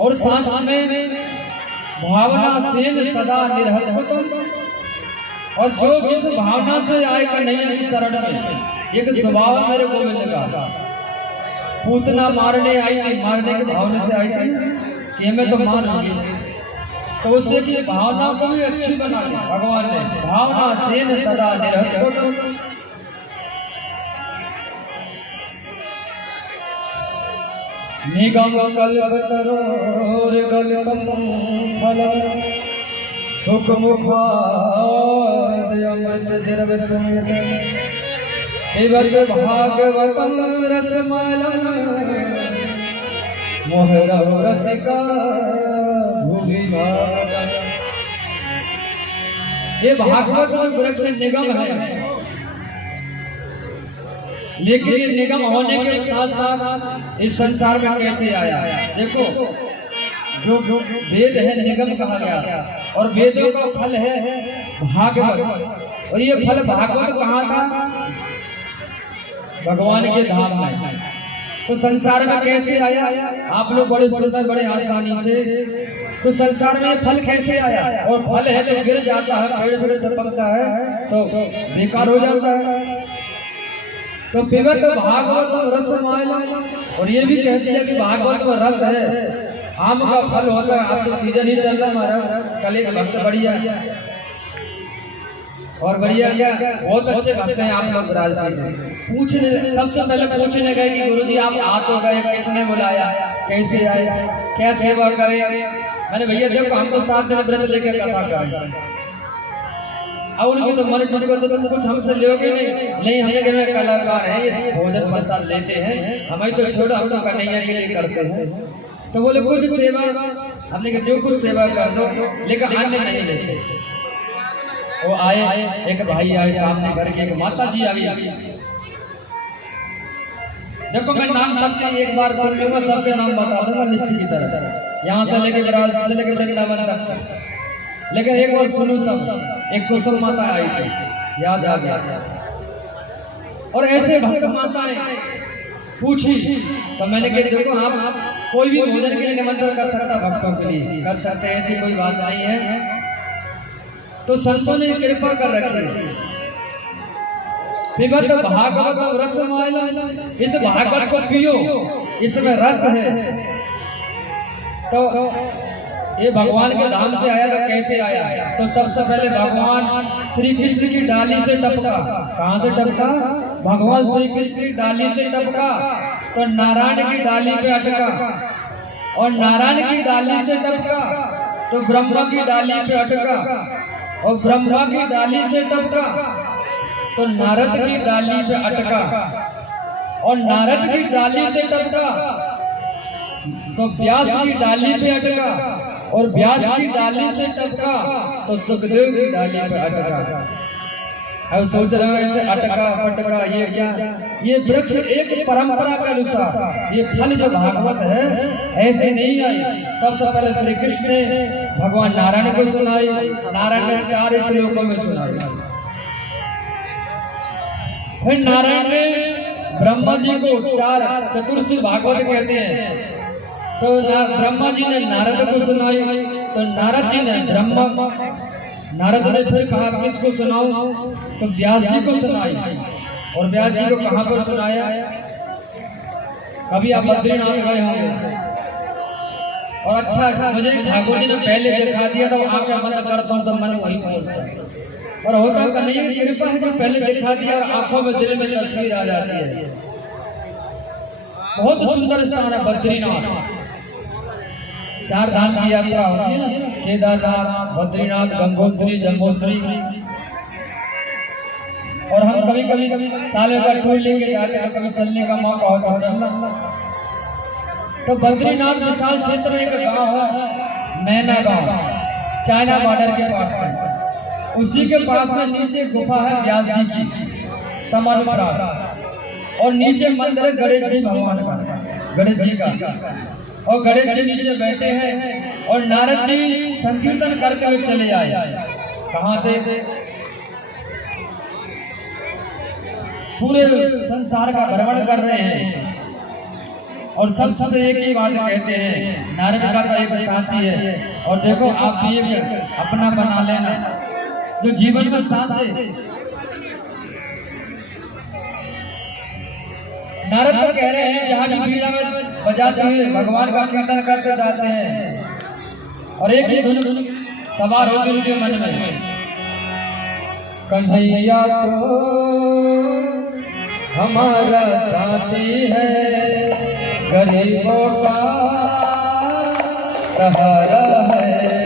और साथ में भावना से सदा निर्हस। और जो जिस भावना से आए कन्हैया की शरण में, एक स्वभाव मेरे गोविंद का। पूतना मारने आई थी, मारने की भावना से आई थी कि मैं तो मारूंगी, तो उसने की भावना को भी अच्छी बना दी भगवान ने। भावना से सदा निर्हस। निगम कल्पतरोर गलितम फल सुख मुखाद अमृत द्रव समेत पिबत भागवतम रसमलम मोहरव रसिका भुविभाग। ये भागवत वृक्ष निगम है, लेकिन ये निगम होने के साथ साथ इस संसार में कैसे आया? देखो, जो वेद है निगम कहा गया और वेदों का फल है भागवत, और ये फल भागवत कहाँ था? भगवान के धाम में। तो संसार में कैसे आया? आप लोग बड़े सुनते बड़े आसानी से। तो संसार में फल कैसे आया? और फल है तो गिर जाता है, पेड़ थोड़े टपकता है तो बेकार हो जाता है। तो पिबत भागवत रसमाला, और ये भी कहती है कि भागवत में रस है, आम का फल होता है। अब तो सीजन ही चल रहा है हमारा, कल एक भक्त बढ़िया और बढ़िया क्या बहुत अच्छे भक्त हैं आप लोग राजसी से। पूछने सबसे पहले पूछने गए कि गुरुजी आप आ तो गए, किसने बुलाया, कैसे आए, क्या सेवा करें? मैंने भैया देखो हम तो 7 दिन व्रत लेकर कथा करें, और उनके तो मन को तो तुम कुछ हमसे लोगे नहीं, हमें घर में कलाकार है, ये भोजन प्रसाद लेते हैं, हमें तो छोड़ो, हम तो कन्हैया के लिए करते हैं। तो बोले कुछ सेवा, हमने कहा जो कुछ सेवा कर दो, लेकिन अन्य नहीं लेते। वो आए, एक भाई आए सामने घर के, एक माता जी आ गई। देखो मैं नाम सबके एक बार सुन लूंगा, सबके नाम बता दूंगा लिस्ट की तरह, यहाँ से लेके विराज से लेके वृंदावन तक। लेकिन एक बार सुनू तब, एक कुसुम माता आई थी, याद आ गया। और ऐसे भक्त माताएं पूछी, तो मैंने कहा देखो आप कोई भी भोजन के लिए निमंत्रण कर सकता, भक्तों के लिए कर सकते, ऐसी कोई बात नहीं है। तो संतों ने कृपा कर रखी। पिबत भागवत रसमाला, इस भागवत को पियो, इसमें रस है। तो ये भगवान के धाम से आया, तो कैसे आया? तो सबसे पहले भगवान श्री कृष्ण की डाली से टपका। कहाँ से टपका? भगवान श्री कृष्ण की डाली से टपका, तो नारायण की डाली पे अटका, और नारायण की डाली से टपका तो ब्रह्मा की डाली पे अटका, और ब्रह्मा की डाली से टपका तो नारद की डाली पे अटका, और नारद की डाली से टपका तो व्यास की डाली पे अटका, और व्यास की डाली से टपका तो सुखदेव की डाली पे अटका। अब सोच रहे हो ऐसे अटका पटका, ये क्या? ये वृक्ष एक परंपरा के अनुसार, ये फल जो भागवत है ऐसे नहीं आई। सबसे पहले श्री कृष्ण ने भगवान नारायण को सुनाई, नारायण ने 4 श्लोकों में सुनाई। फिर नारायण ने ब्रह्मा जी को 4 चतुर्श्री भागवत कहते हैं, तो ब्रह्मा जी ने नारद को सुनाई, तो नारद जी ने नारद ने फिर कहा किसको सुनाऊं? तो व्यास जी को सुनाई, और व्यास जी को कहां पर सुनाया? कभी आप बद्रीनाथ गए होंगे, और अच्छा मुझे ठाकुर जी ने पहले दिखा दिया, तो आंखें बंद करता हूं तो मन वहीं पहुंचता है। और होता कन्हैया की कृपा है, जो पहले दिखा दिया और आंखों में दिल में तस्वीर आ जाती है। बहुत सुंदर स्थान है बद्रीनाथ। 4 धाम की यात्रा होती है ना, केदारनाथ, बद्रीनाथ, गंगोत्री, जम्मोत्री। और हम कभी कभी साल में टूर लेके जाते हैं, कभी चलने का मौका होता है चलना। तो बद्रीनाथ विशाल क्षेत्र में एक गांव है मैना गांव, चाइना बॉर्डर के पास है। उसी के पास में नीचे गुफा है व्यास जी की समानुप्रास, और नीचे मंदिर है गणेश जी भगवान का, गणेश जी का। और गणेश जी नीचे बैठे हैं, और नारद जी संकीर्तन करते हुए चले आए। कहां से? पूरे संसार का भ्रमण कर रहे हैं, और सबसे एक ही बात कहते हैं, नारद का एक साथी है, और देखो आप भी एक अपना बना लेना जो जीवन में साथ दे। नारद तो कह रहे हैं जहाँ भी बीड़ा में बजाते हुए भगवान का कीर्तन करते जाते हैं, और एक ही धुन सवार होती उनके मन में, कन्हैया तो हमारा साथी है, गरीबों का सहारा है।